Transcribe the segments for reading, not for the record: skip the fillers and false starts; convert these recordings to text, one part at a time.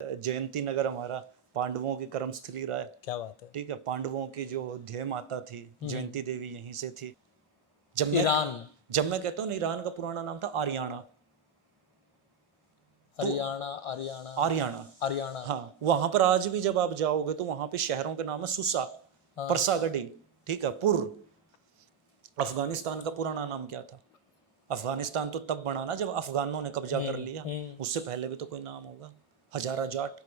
जयंती नगर हमारा पांडवों की कर्मस्थली रहा है। क्या बात है। ठीक है, पांडवों की जो ध्येय माता थी जयंती देवी यहीं से थी। जब मैं ईरान, जब मैं कहता हूँ ईरान का पुराना नाम था आर्याना। हरियाणा, हरियाणा, आर्याना, हरियाणा। हाँ, वहां पर आज भी जब आप जाओगे तो वहां पे शहरों के नाम है सुसा, परसागढ़ी, ठीक है, पुर। अफगानिस्तान का पुराना नाम क्या था? अफगानिस्तान तो तब बना ना जब अफगानों ने कब्जा कर लिया, उससे पहले भी तो कोई नाम होगा। हजारा जाट,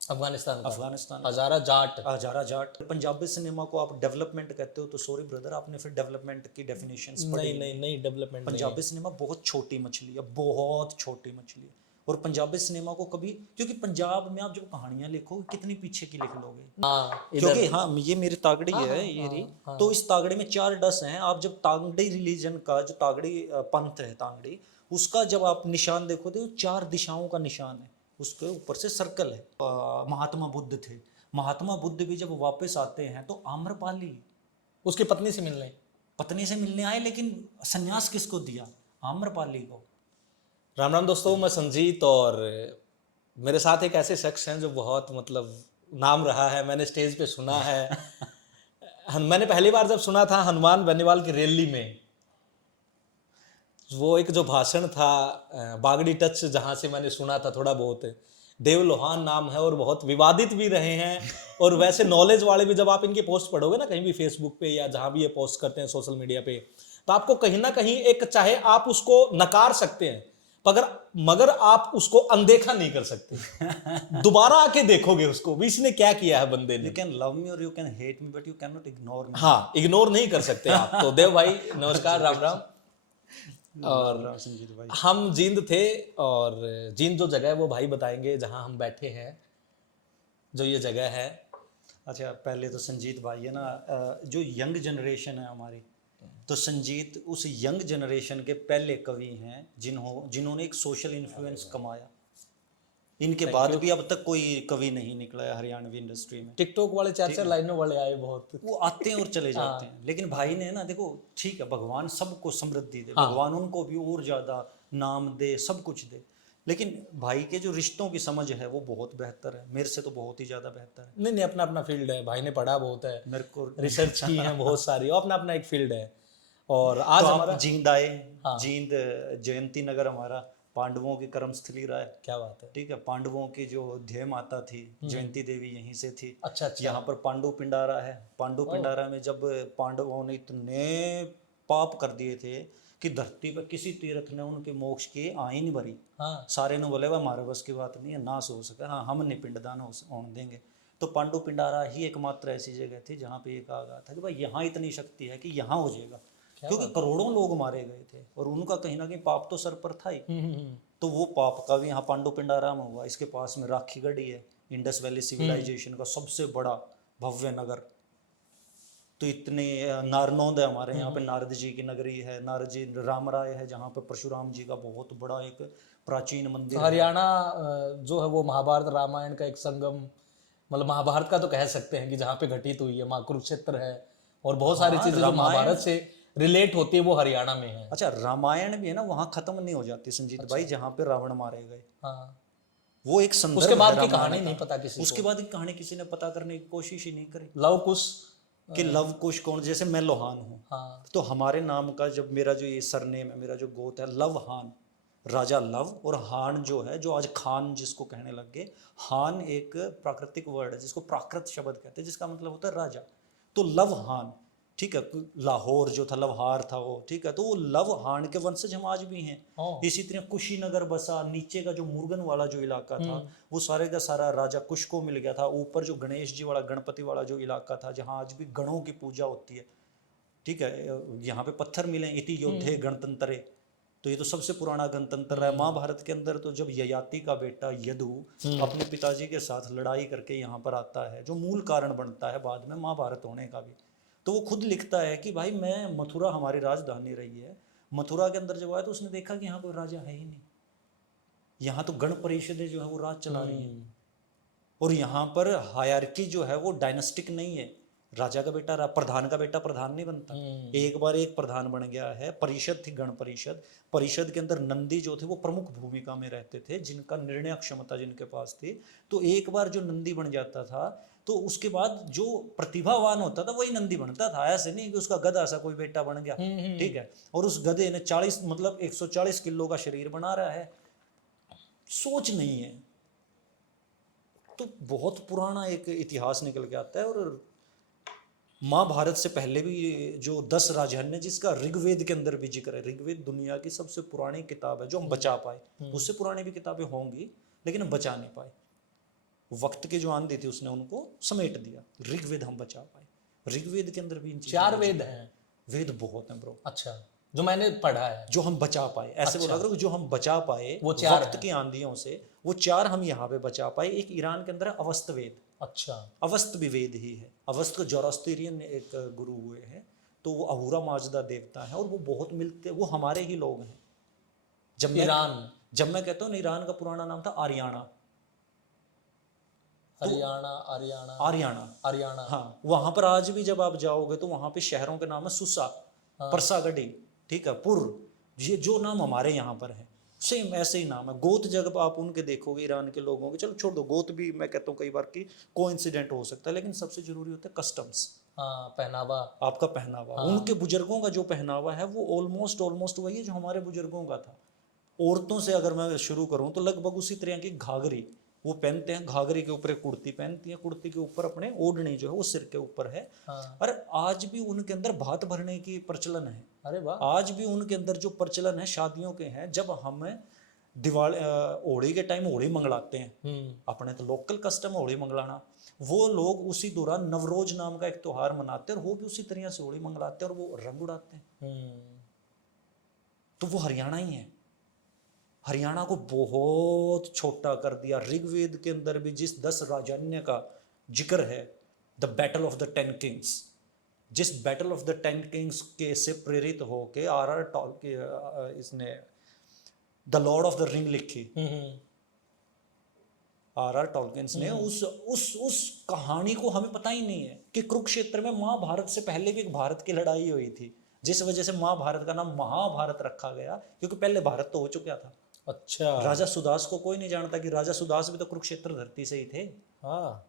अफगानिस्तान का, अफगानिस्तान का हजारा जाट। हजारा जाट। पंजाबी सिनेमा को आप डेवलपमेंट कहते हो तो सॉरी ब्रदर, आपने फिर डेवलपमेंट की डेफिनेशंस पढ़ी नहीं नहीं नहीं, डेवलपमेंट नहीं है। पंजाबी सिनेमा बहुत छोटी मछली है, बहुत छोटी मछली है। और पंजाबी सिनेमा को कभी, क्योंकि पंजाब में आप जब कहानियां लिखोगे कितनी पीछे की लिख लोगे, हाँ, इधर। क्योंकि हाँ ये मेरी तागड़ी है ये रही। तो इस तागड़ी में 4 डस हैं। आप जब तागड़ी रिलीजन का जो तागड़ी पंथ है तागड़ी, उसका जब आप निशान देखोगे तो 4 दिशाओं का निशान है, उसके ऊपर से सर्कल है। महात्मा बुद्ध थे, महात्मा बुद्ध भी जब वापस आते हैं तो आम्रपाली उसकी पत्नी से मिलने, पत्नी से मिलने आए, लेकिन संन्यास किसको दिया? आम्रपाली को। राम राम दोस्तों, मैं संजीत और मेरे साथ एक ऐसे शख्स हैं जो बहुत मतलब नाम रहा है, मैंने स्टेज पे सुना है। मैंने पहली बार जब सुना था हनुमान बेनीवाल की रैली में, वो एक जो भाषण था बागड़ी टच, जहाँ से मैंने सुना था थोड़ा बहुत, देव लोहान नाम है और बहुत विवादित भी रहे हैं। और वैसे नॉलेज वाले भी, जब आप इनकी पोस्ट पढ़ोगे ना कहीं भी फेसबुक पे या जहाँ भी ये पोस्ट करते हैं सोशल मीडिया पे, तो आपको कहीं ना कहीं एक, चाहे आप उसको नकार सकते हैं मगर आप उसको अनदेखा नहीं कर सकते। दोबारा आके देखोगे उसको भी, इसने क्या किया है बंदे ने। यू कैन लव मी और you can hate me but you can not ignore me. हाँ, इग्नोर नहीं कर सकते आप। तो देव भाई नमस्कार, राम राम। और संजीत भाई, हम जींद थे, और जींद जो जगह है वो भाई बताएंगे जहां हम बैठे हैं, जो ये जगह है। अच्छा पहले तो संजीत भाई है ना, जो यंग जनरेशन है हमारी, तो संजीत उस यंग जनरेशन के पहले कवि हैं जिन्होंने एक सोशल इन्फ्लुएंस कमाया। इनके बाद भी अब तक कोई कवि नहीं निकला है हरियाणवी इंडस्ट्री में। टिकटॉक वाले 4-4 लाइनों वाले आए बहुत, वो आते हैं और चले जाते हैं, लेकिन भाई ने ना, देखो ठीक है, भगवान सबको समृद्धि दे, भगवान उनको भी और ज्यादा नाम दे, सब कुछ दे, लेकिन भाई के जो रिश्तों की समझ है वो बहुत बेहतर है, मेरे से तो बहुत ही ज्यादा बेहतर है। नहीं नहीं, अपना अपना फील्ड है, भाई ने पढ़ा बहुत है, मेरे को रिसर्च की है बहुत सारी, और अपना अपना एक फील्ड है। और आज तो हमारा आप जींद आए, जींद जयंती नगर हमारा पांडवों की कर्मस्थली रहा है। क्या बात है। ठीक है, पांडवों की जो ध्येय माता थी जयंती देवी यहीं से थी। अच्छा अच्छा। यहाँ पर पांडु पिंडारा है। पांडु पिंडारा में जब पांडवों ने इतने पाप कर दिए थे कि धरती पर किसी तीर्थ ने उनके मोक्ष की आईन भरी। हाँ, सारे ने बोले हमारे बस की बात नहीं है, नाश हो सके, हाँ हम नहीं पिंडदान होने देंगे। तो पांडु पिंडारा ही एकमात्र ऐसी जगह थी जहाँ पे ये कहा गया था कि भाई यहाँ इतनी शक्ति है कि यहाँ हो जाएगा, क्योंकि करोड़ों लोग मारे गए थे और उनका कहीं ना कहीं पाप तो सर पर था ही। तो वो पाप का भी यहाँ पांडु पिंडारा में हुआ। इसके पास में राखीगढ़ी है, इंडस वैली सिविलाइजेशन का सबसे बड़ा भव्य नगर। तो इतने नारनौंद है हमारे यहाँ पे, नारद जी की नगरी है, नारद जी, रामराय है जहाँ पे परशुराम जी का बहुत बड़ा एक प्राचीन मंदिर है। हरियाणा जो है वो महाभारत रामायण का एक संगम, मतलब महाभारत का तो कह सकते हैं कि जहाँ पे घटित हुई है, माँ कुरुक्षेत्र है, और बहुत सारी चीजें जो महाभारत से रिलेट होती है वो हरियाणा में है। अच्छा, रामायण भी है ना, वहाँ खत्म नहीं हो जाती संजीत भाई, जहाँ पे रावण मारे गए। हाँ, वो एक संदर्भ उसके बाद है की रामायण कहानी का। नहीं पता किसी उसके बाद की कहानी किसी ने पता करने की कोशिश ही नहीं करी लव कुश। कि लव कुश कौन। जैसे मैं लोहान हूँ, हाँ, तो हमारे नाम का जब मेरा जो ये सरनेम है, मेरा जो गोत है लवहान, राजा लव, और हान जो है, जो आज खान जिसको कहने लग गए। हान एक प्राकृतिक वर्ड है जिसको प्राकृत शब्द कहते हैं, जिसका मतलब होता है राजा। तो लवहान, ठीक है, लाहौर जो था लवहार था वो, ठीक है, तो वो लवहान के वंशज हम आज भी हैं। इसी तरह कुशीनगर बसा, नीचे का जो मुर्गन वाला जो इलाका था वो सारे का सारा राजा कुश को मिल गया था। ऊपर जो गणेश जी वाला, गणपति वाला जो इलाका था, जहाँ आज भी गणों की पूजा होती है, ठीक है, यहाँ पे पत्थर मिले, इति योद्धे गणतंत्रे, तो ये तो सबसे पुराना गणतंत्र है। महाभारत के अंदर तो जब ययाति का बेटा यदु अपने पिताजी के साथ लड़ाई करके यहाँ पर आता है, जो मूल कारण बनता है बाद में महाभारत होने का भी, तो वो खुद लिखता है कि भाई मैं, मथुरा हमारी राजधानी रही है, मथुरा के अंदर जब आया तो उसने देखा कि यहाँ कोई राजा है ही नहीं, यहाँ तो गण परिषदें जो है वो राज चला रही हैं, और यहाँ पर हायरार्की जो है वो डायनेस्टिक नहीं है, राजा का बेटा प्रधान का बेटा प्रधान नहीं बनता। एक बार एक प्रधान बन गया है। परिषद थी, गण परिषद। परिषद के अंदर नंदी जो थे वो प्रमुख भूमिका में रहते थे, जिनका निर्णय क्षमता जिनके पास थी। तो एक बार जो नंदी बन जाता था तो उसके बाद जो प्रतिभावान होता था वही नंदी बनता था। ऐसे नहीं कि उसका गधा सा कोई बेटा बन गया, ठीक है, और उस गधे ने 40 मतलब 140 किलो का शरीर बना रहा है। सोच नहीं है। तो बहुत पुराना एक इतिहास निकल के आता है। और महाभारत से पहले भी जो 10 राजन्य जिसका ऋग्वेद के अंदर भी जिक्र है। ऋग्वेद दुनिया की सबसे पुरानी किताब है जो हम बचा पाए। उससे पुरानी भी किताबें होंगी लेकिन हम बचा नहीं पाए। वक्त के जो आंधी थी उसने उनको समेट दिया। ऋग्वेद हम बचा पाए। ऋग्वेद के अंदर भी इन 4 वेद हैं। वेद बहुत हैं ब्रो। अच्छा, जो मैंने पढ़ा है, जो हम बचा पाए, ऐसे बोला करो, जो हम बचा पाए वो 4 वक्त की आंधियों से, वो 4 हम यहाँ पे बचा पाए। एक ईरान के अंदर है अवस्थ वेद। अच्छा, अवस्थ भी वेद ही है। अवस्थ को जोरास्ट्रियन एक गुरु हुए हैं, तो वो अहूरा माजदा देवता है और वो बहुत मिलते, वो हमारे ही लोग हैं। जब मैं कहता हूँ ईरान का पुराना नाम था आर्याना। आर्याना। हाँ, वहां पर आज भी जब आप जाओगे तो वहां पे शहरों के नाम है सुसा, परसागढ़ी, ठीक है, पुर, ये जो नाम हमारे यहाँ पर है सेम ऐसे ही नाम है। गोत जब आप उनके देखोगे ईरान के लोगों के, चलो छोड़ दो, गोत भी मैं कहता हूँ कई बार की कोइंसिडेंट हो सकता है, लेकिन सबसे जरूरी होता है कस्टम्स, पहनावा, आपका पहनावा। उनके बुजुर्गों का जो पहनावा है वो ऑलमोस्ट वही है जो हमारे बुजुर्गों का था। औरतों से अगर मैं शुरू करूँ तो लगभग उसी तरह की घाघरी वो पहनते हैं। घाघरी के ऊपर एक कुर्ती पहनती है, कुर्ती के ऊपर अपने ओढ़नी जो है वो सिर के ऊपर है। और आज भी उनके अंदर भात भरने की प्रचलन है। अरे वाह। आज भी उनके अंदर जो प्रचलन है शादियों के हैं, जब हम दिवाली होली के टाइम होली मंगलाते हैं, अपने तो लोकल कस्टम है होली मंगलाना, वो लोग उसी दौरान नवरोज नाम का एक त्योहार मनाते हैं और वो भी उसी तरह से होली मंगलाते हैं और वो रंग उड़ाते हैं। तो वो हरियाणा ही है। हरियाणा को बहुत छोटा कर दिया। ऋग्वेद के अंदर भी जिस 10 राजन्य का जिक्र है, the battle of the 10 Kings, जिस बैटल ऑफ द 10 किंग्स के से प्रेरित होके आर टॉलकिन इसने the Lord of the ring लिखी, आर टॉलकिन ने उस कहानी को हमें पता ही नहीं है कि कुरुक्षेत्र में महाभारत से पहले भी एक भारत की लड़ाई हुई थी, जिस वजह से महाभारत का नाम महाभारत रखा गया, क्योंकि पहले भारत तो हो चुका था। अच्छा, राजा सुदास को कोई नहीं जानता कि राजा सुदास भी तो कुरुक्षेत्र धरती से ही थे। हाँ,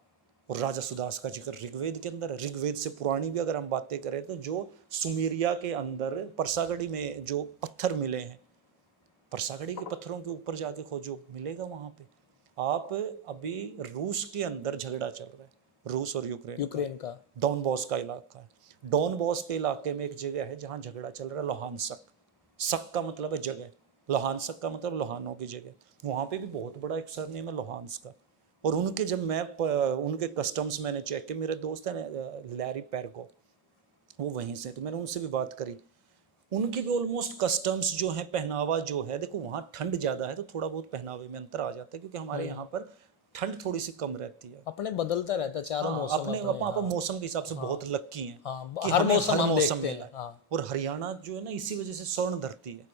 और राजा सुदास का जिक्र ऋग्वेद के अंदर है। ऋग्वेद से पुरानी भी अगर हम बातें करें तो जो सुमेरिया के अंदर परसागढ़ी में जो पत्थर मिले हैं, परसागढ़ी के पत्थरों के ऊपर जाके खोजो, मिलेगा वहां पे। आप अभी रूस के अंदर झगड़ा चल रहा है, रूस और यूक्रेन का डॉन बॉस का इलाका है। डॉन बॉस के इलाके में एक जगह है जहाँ झगड़ा चल रहा है, लोहानसक। सक का मतलब है जगह, लोहानसक का मतलब लोहानों की जगह। वहाँ पे भी बहुत बड़ा एक सरनेम है लोहानस का। और उनके जब मैं उनके कस्टम्स मैंने चेक किए, मेरे दोस्त हैं लैरी पेरगो, वो वहीं से, तो मैंने उनसे भी बात करी। उनके भी ऑलमोस्ट कस्टम्स जो है, पहनावा जो है, देखो वहाँ ठंड ज़्यादा है तो थोड़ा बहुत पहनावे में अंतर आ जाता है, क्योंकि हमारे यहाँ पर ठंड थोड़ी सी कम रहती है। अपने बदलता रहता है चारों मौसम, अपने आप मौसम के हिसाब से बहुत लक्की हैं कि हर मौसम मिला है। और हरियाणा जो है ना इसी वजह से स्वर्ण धरती है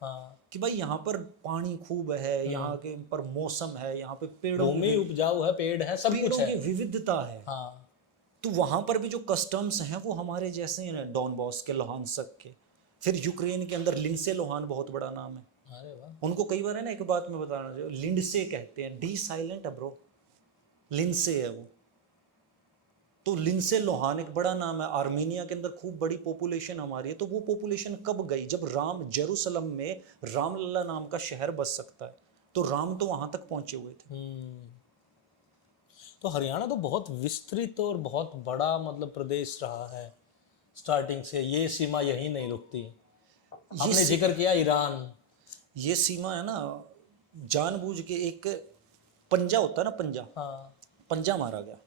कि भाई यहाँ पर पानी खूब है, यहाँ के पर मौसम है, यहाँ पे पेड़ों भूमि उपजाऊ है, पेड़ है, सब कुछ है, विविधता है। तो वहां पर भी जो कस्टम्स हैं वो हमारे जैसे हैं, डॉन बॉस के, लोहानसक के। फिर यूक्रेन के अंदर लिंडसे लोहान बहुत बड़ा नाम है। उनको कई बार है ना, एक बात मैं बताना चाहिए, लिंडसे कहते हैं, डी साइलेंट है ब्रो, लिंडसे है वो। तो लिंडसे लोहान एक बड़ा नाम है। आर्मेनिया के अंदर खूब बड़ी पॉपुलेशन हमारी है। तो वो पॉपुलेशन कब गई? जब राम जेरूसलम में रामलला नाम का शहर बस सकता है, तो राम तो वहां तक पहुंचे हुए थे। तो हरियाणा तो बहुत विस्तृत और बहुत बड़ा मतलब प्रदेश रहा है स्टार्टिंग से। ये सीमा यही नहीं रुकती। हमने जिक्र किया ईरान, ये सीमा है ना जानबूझ के, एक पंजा होता है ना, पंजा, पंजा मारा गया।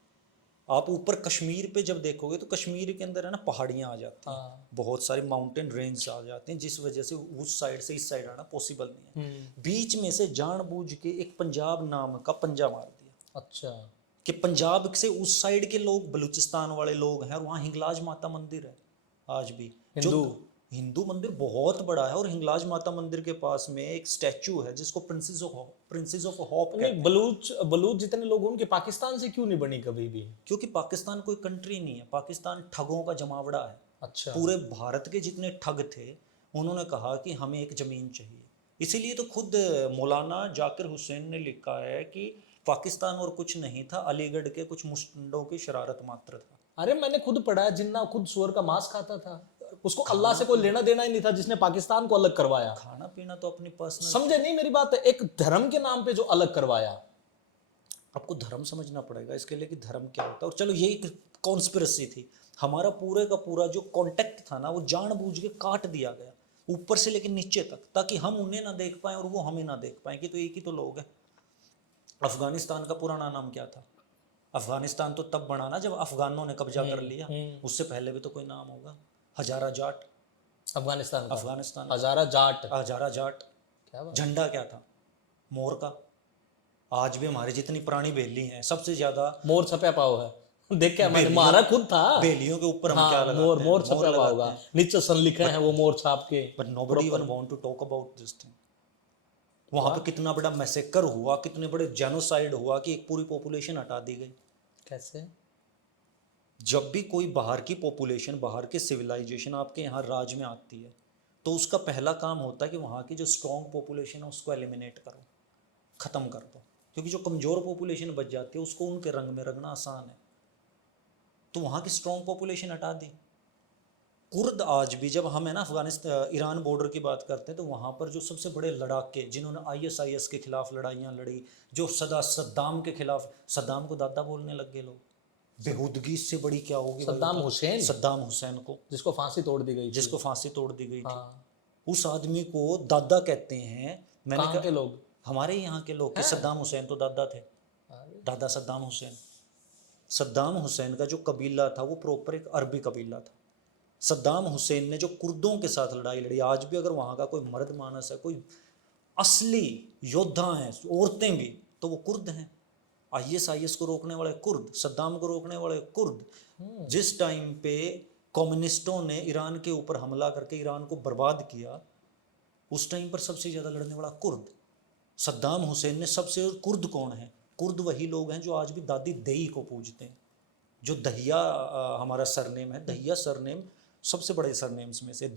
आप ऊपर कश्मीर पे जब देखोगे तो कश्मीर के अंदर है ना पहाड़ियाँ आ जाती हैं, बहुत सारी माउंटेन रेंज आ जाते हैं, जिस वजह से उस साइड से इस साइड आना पॉसिबल नहीं है। बीच में से जानबूझ के एक पंजाब नाम का पंजा मार दिया। अच्छा, कि पंजाब से उस साइड के लोग, बलूचिस्तान वाले लोग हैं, और वहाँ हिंगलाज माता मंदिर है आज भी, हिंदू, हिंदू मंदिर बहुत बड़ा है, और हिंगलाज माता मंदिर के पास में एक स्टैचू है जिसको प्रिंसेस ऑफ होप कहते नहीं, हैं। बलूच जितने लोग हैं, उनके पाकिस्तान से क्यों नहीं बनी कभी भी? क्योंकि पाकिस्तान कोई कंट्री नहीं है, पाकिस्तान ठगों का जमावड़ा है। अच्छा। पूरे भारत के जितने ठग थे उन्होंने कहा कि हमें एक ज़मीन चाहिए। इसीलिए तो खुद मौलाना जाकिर हुसैन ने लिखा है कि पाकिस्तान और कुछ नहीं था, अलीगढ़ के कुछ मुस्लिमों की शरारत मात्र था। अरे मैंने खुद पढ़ा है, जिन्ना खुद सुअर का मांस खाता था, उसको अल्लाह से कोई लेना देना ही नहीं था, जिसने पाकिस्तान को अलग करवाया। खाना पीना तो अपनी पर्सनल। समझे नहीं मेरी बात? एक धर्म के नाम पे जो अलग करवाया। आपको धर्म समझना पड़ेगा इसके लिए कि धर्म क्या होता है। और चलो ये एक कॉन्स्पिरसी थी, हमारा पूरे का पूरा जो कॉन्टेक्ट था ना वो जानबूझ के काट दिया गया ऊपर से लेकर नीचे तक, ताकि हम उन्हें ना देख पाएं और वो हमें ना देख पाएं कि तो एक ही तो लोग हैं। अफगानिस्तान का पुराना नाम क्या था? अफगानिस्तान तो तब बना ना जब अफगानों ने कब्जा कर लिया, उससे पहले भी तो कोई नाम होगा। हजारा जाट अफगानिस्तान अफगानिस्तान, हजारा जाट। हजारा जाट। क्या बात? झंडा क्या था? मोर का। आज भी हमारी जितनी पुरानी बेली हैं सबसे ज्यादा मोर छपा पाव है। देख क्या मैंने मारा खुद था। बेलियों के ऊपर हम हाँ, क्या लगाते मोर हैं? मोर छपा हुआ होगा, नीचे सन लिखे हैं वो मोर छाप के। But nobody even want to talk about this thing. वहां पे कितना बड़ा मैसेकर हुआ, कितने बड़े जेनोसाइड हुआ कि एक पूरी पॉपुलेशन हटा दी गई। कैसे? जब भी कोई बाहर की पॉपुलेशन, बाहर के सिविलाइजेशन आपके यहाँ राज में आती है तो उसका पहला काम होता है कि वहाँ की जो स्ट्रॉन्ग पॉपुलेशन है उसको एलिमिनेट करो, ख़त्म कर दो। क्योंकि जो कमज़ोर पॉपुलेशन बच जाती है उसको उनके रंग में रंगना आसान है। तो वहाँ की स्ट्रॉन्ग पॉपुलेशन हटा दी। कुर्द आज भी, जब हम है ना अफगानिस्तान ईरान बॉर्डर की बात करते हैं, तो वहाँ पर जो सबसे बड़े लड़ाके जिन्होंने ISIS के खिलाफ लड़ाइयाँ लड़ी, जो सदा सद्दाम के खिलाफ, सद्दाम को दादा बोलने लग गए लोग। बेहूदगी इससे बड़ी क्या होगी? सद्दाम हुसैन, सद्दाम हुसैन को, जिसको फांसी तोड़ दी गई थी। जिसको फांसी तोड़ दी गई थी, हाँ। उस आदमी को दादा कहते हैं। मैंने कहाँ के लोग? हमारे यहाँ के लोग कि सद्दाम हुसैन तो दादा थे, दादा सद्दाम हुसैन। सद्दाम हुसैन का जो कबीला था वो प्रॉपर एक अरबी कबीला था। सद्दाम हुसैन ने जो कुर्दों के साथ लड़ाई लड़ी, आज भी अगर वहाँ का कोई मर्द मानस है, कोई असली योद्धा हैं, औरतें भी, तो वो कुर्द हैं। ISIS को रोकने वाले कुर्द, सद्दाम को रोकने वाले कुर्द। जिस टाइम पे कम्युनिस्टों ने ईरान के ऊपर हमला करके ईरान को बर्बाद किया, उस टाइम पर सबसे ज़्यादा लड़ने वाला कुर्द सद्दाम हुसैन ने सबसे। कुर्द कौन है? कुर्द वही लोग हैं जो आज भी दादी देई को पूजते हैं। जो दहिया हमारा सरनेम है, दहिया सरनेम सबसे बड़े सरनेम्स में से,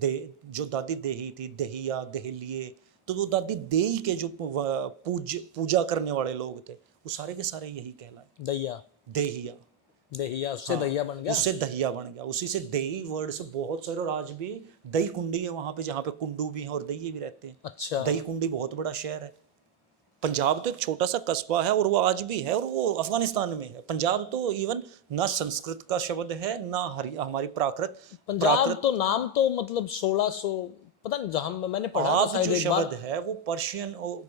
जो दादी देही थी, दहिया, दहलिए, तो वो दादी देई के जो पूजा करने वाले लोग थे वो सारे के सारे यही कहलाए, दहिया, देहिया। दहिया, उससे दहिया बन गया। उससे दहिया बन गया, उसी से देही वर्ड से बहुत सारे। और आज भी दही कुंडी है वहाँ पे, जहाँ पे कुंडू भी हैं और दही भी रहते हैं। अच्छा। दही कुंडी बहुत बड़ा शहर है। पंजाब तो एक छोटा सा कस्बा है और वो आज भी है, और वो अफगानिस्तान में है। पंजाब तो इवन ना संस्कृत का शब्द है ना हमारी प्राकृत। पंजाब तो नाम तो मतलब 1600 पता नहीं, जहाँ मैंने पढ़ा था आप शायद जो एक बार। शब्द है वो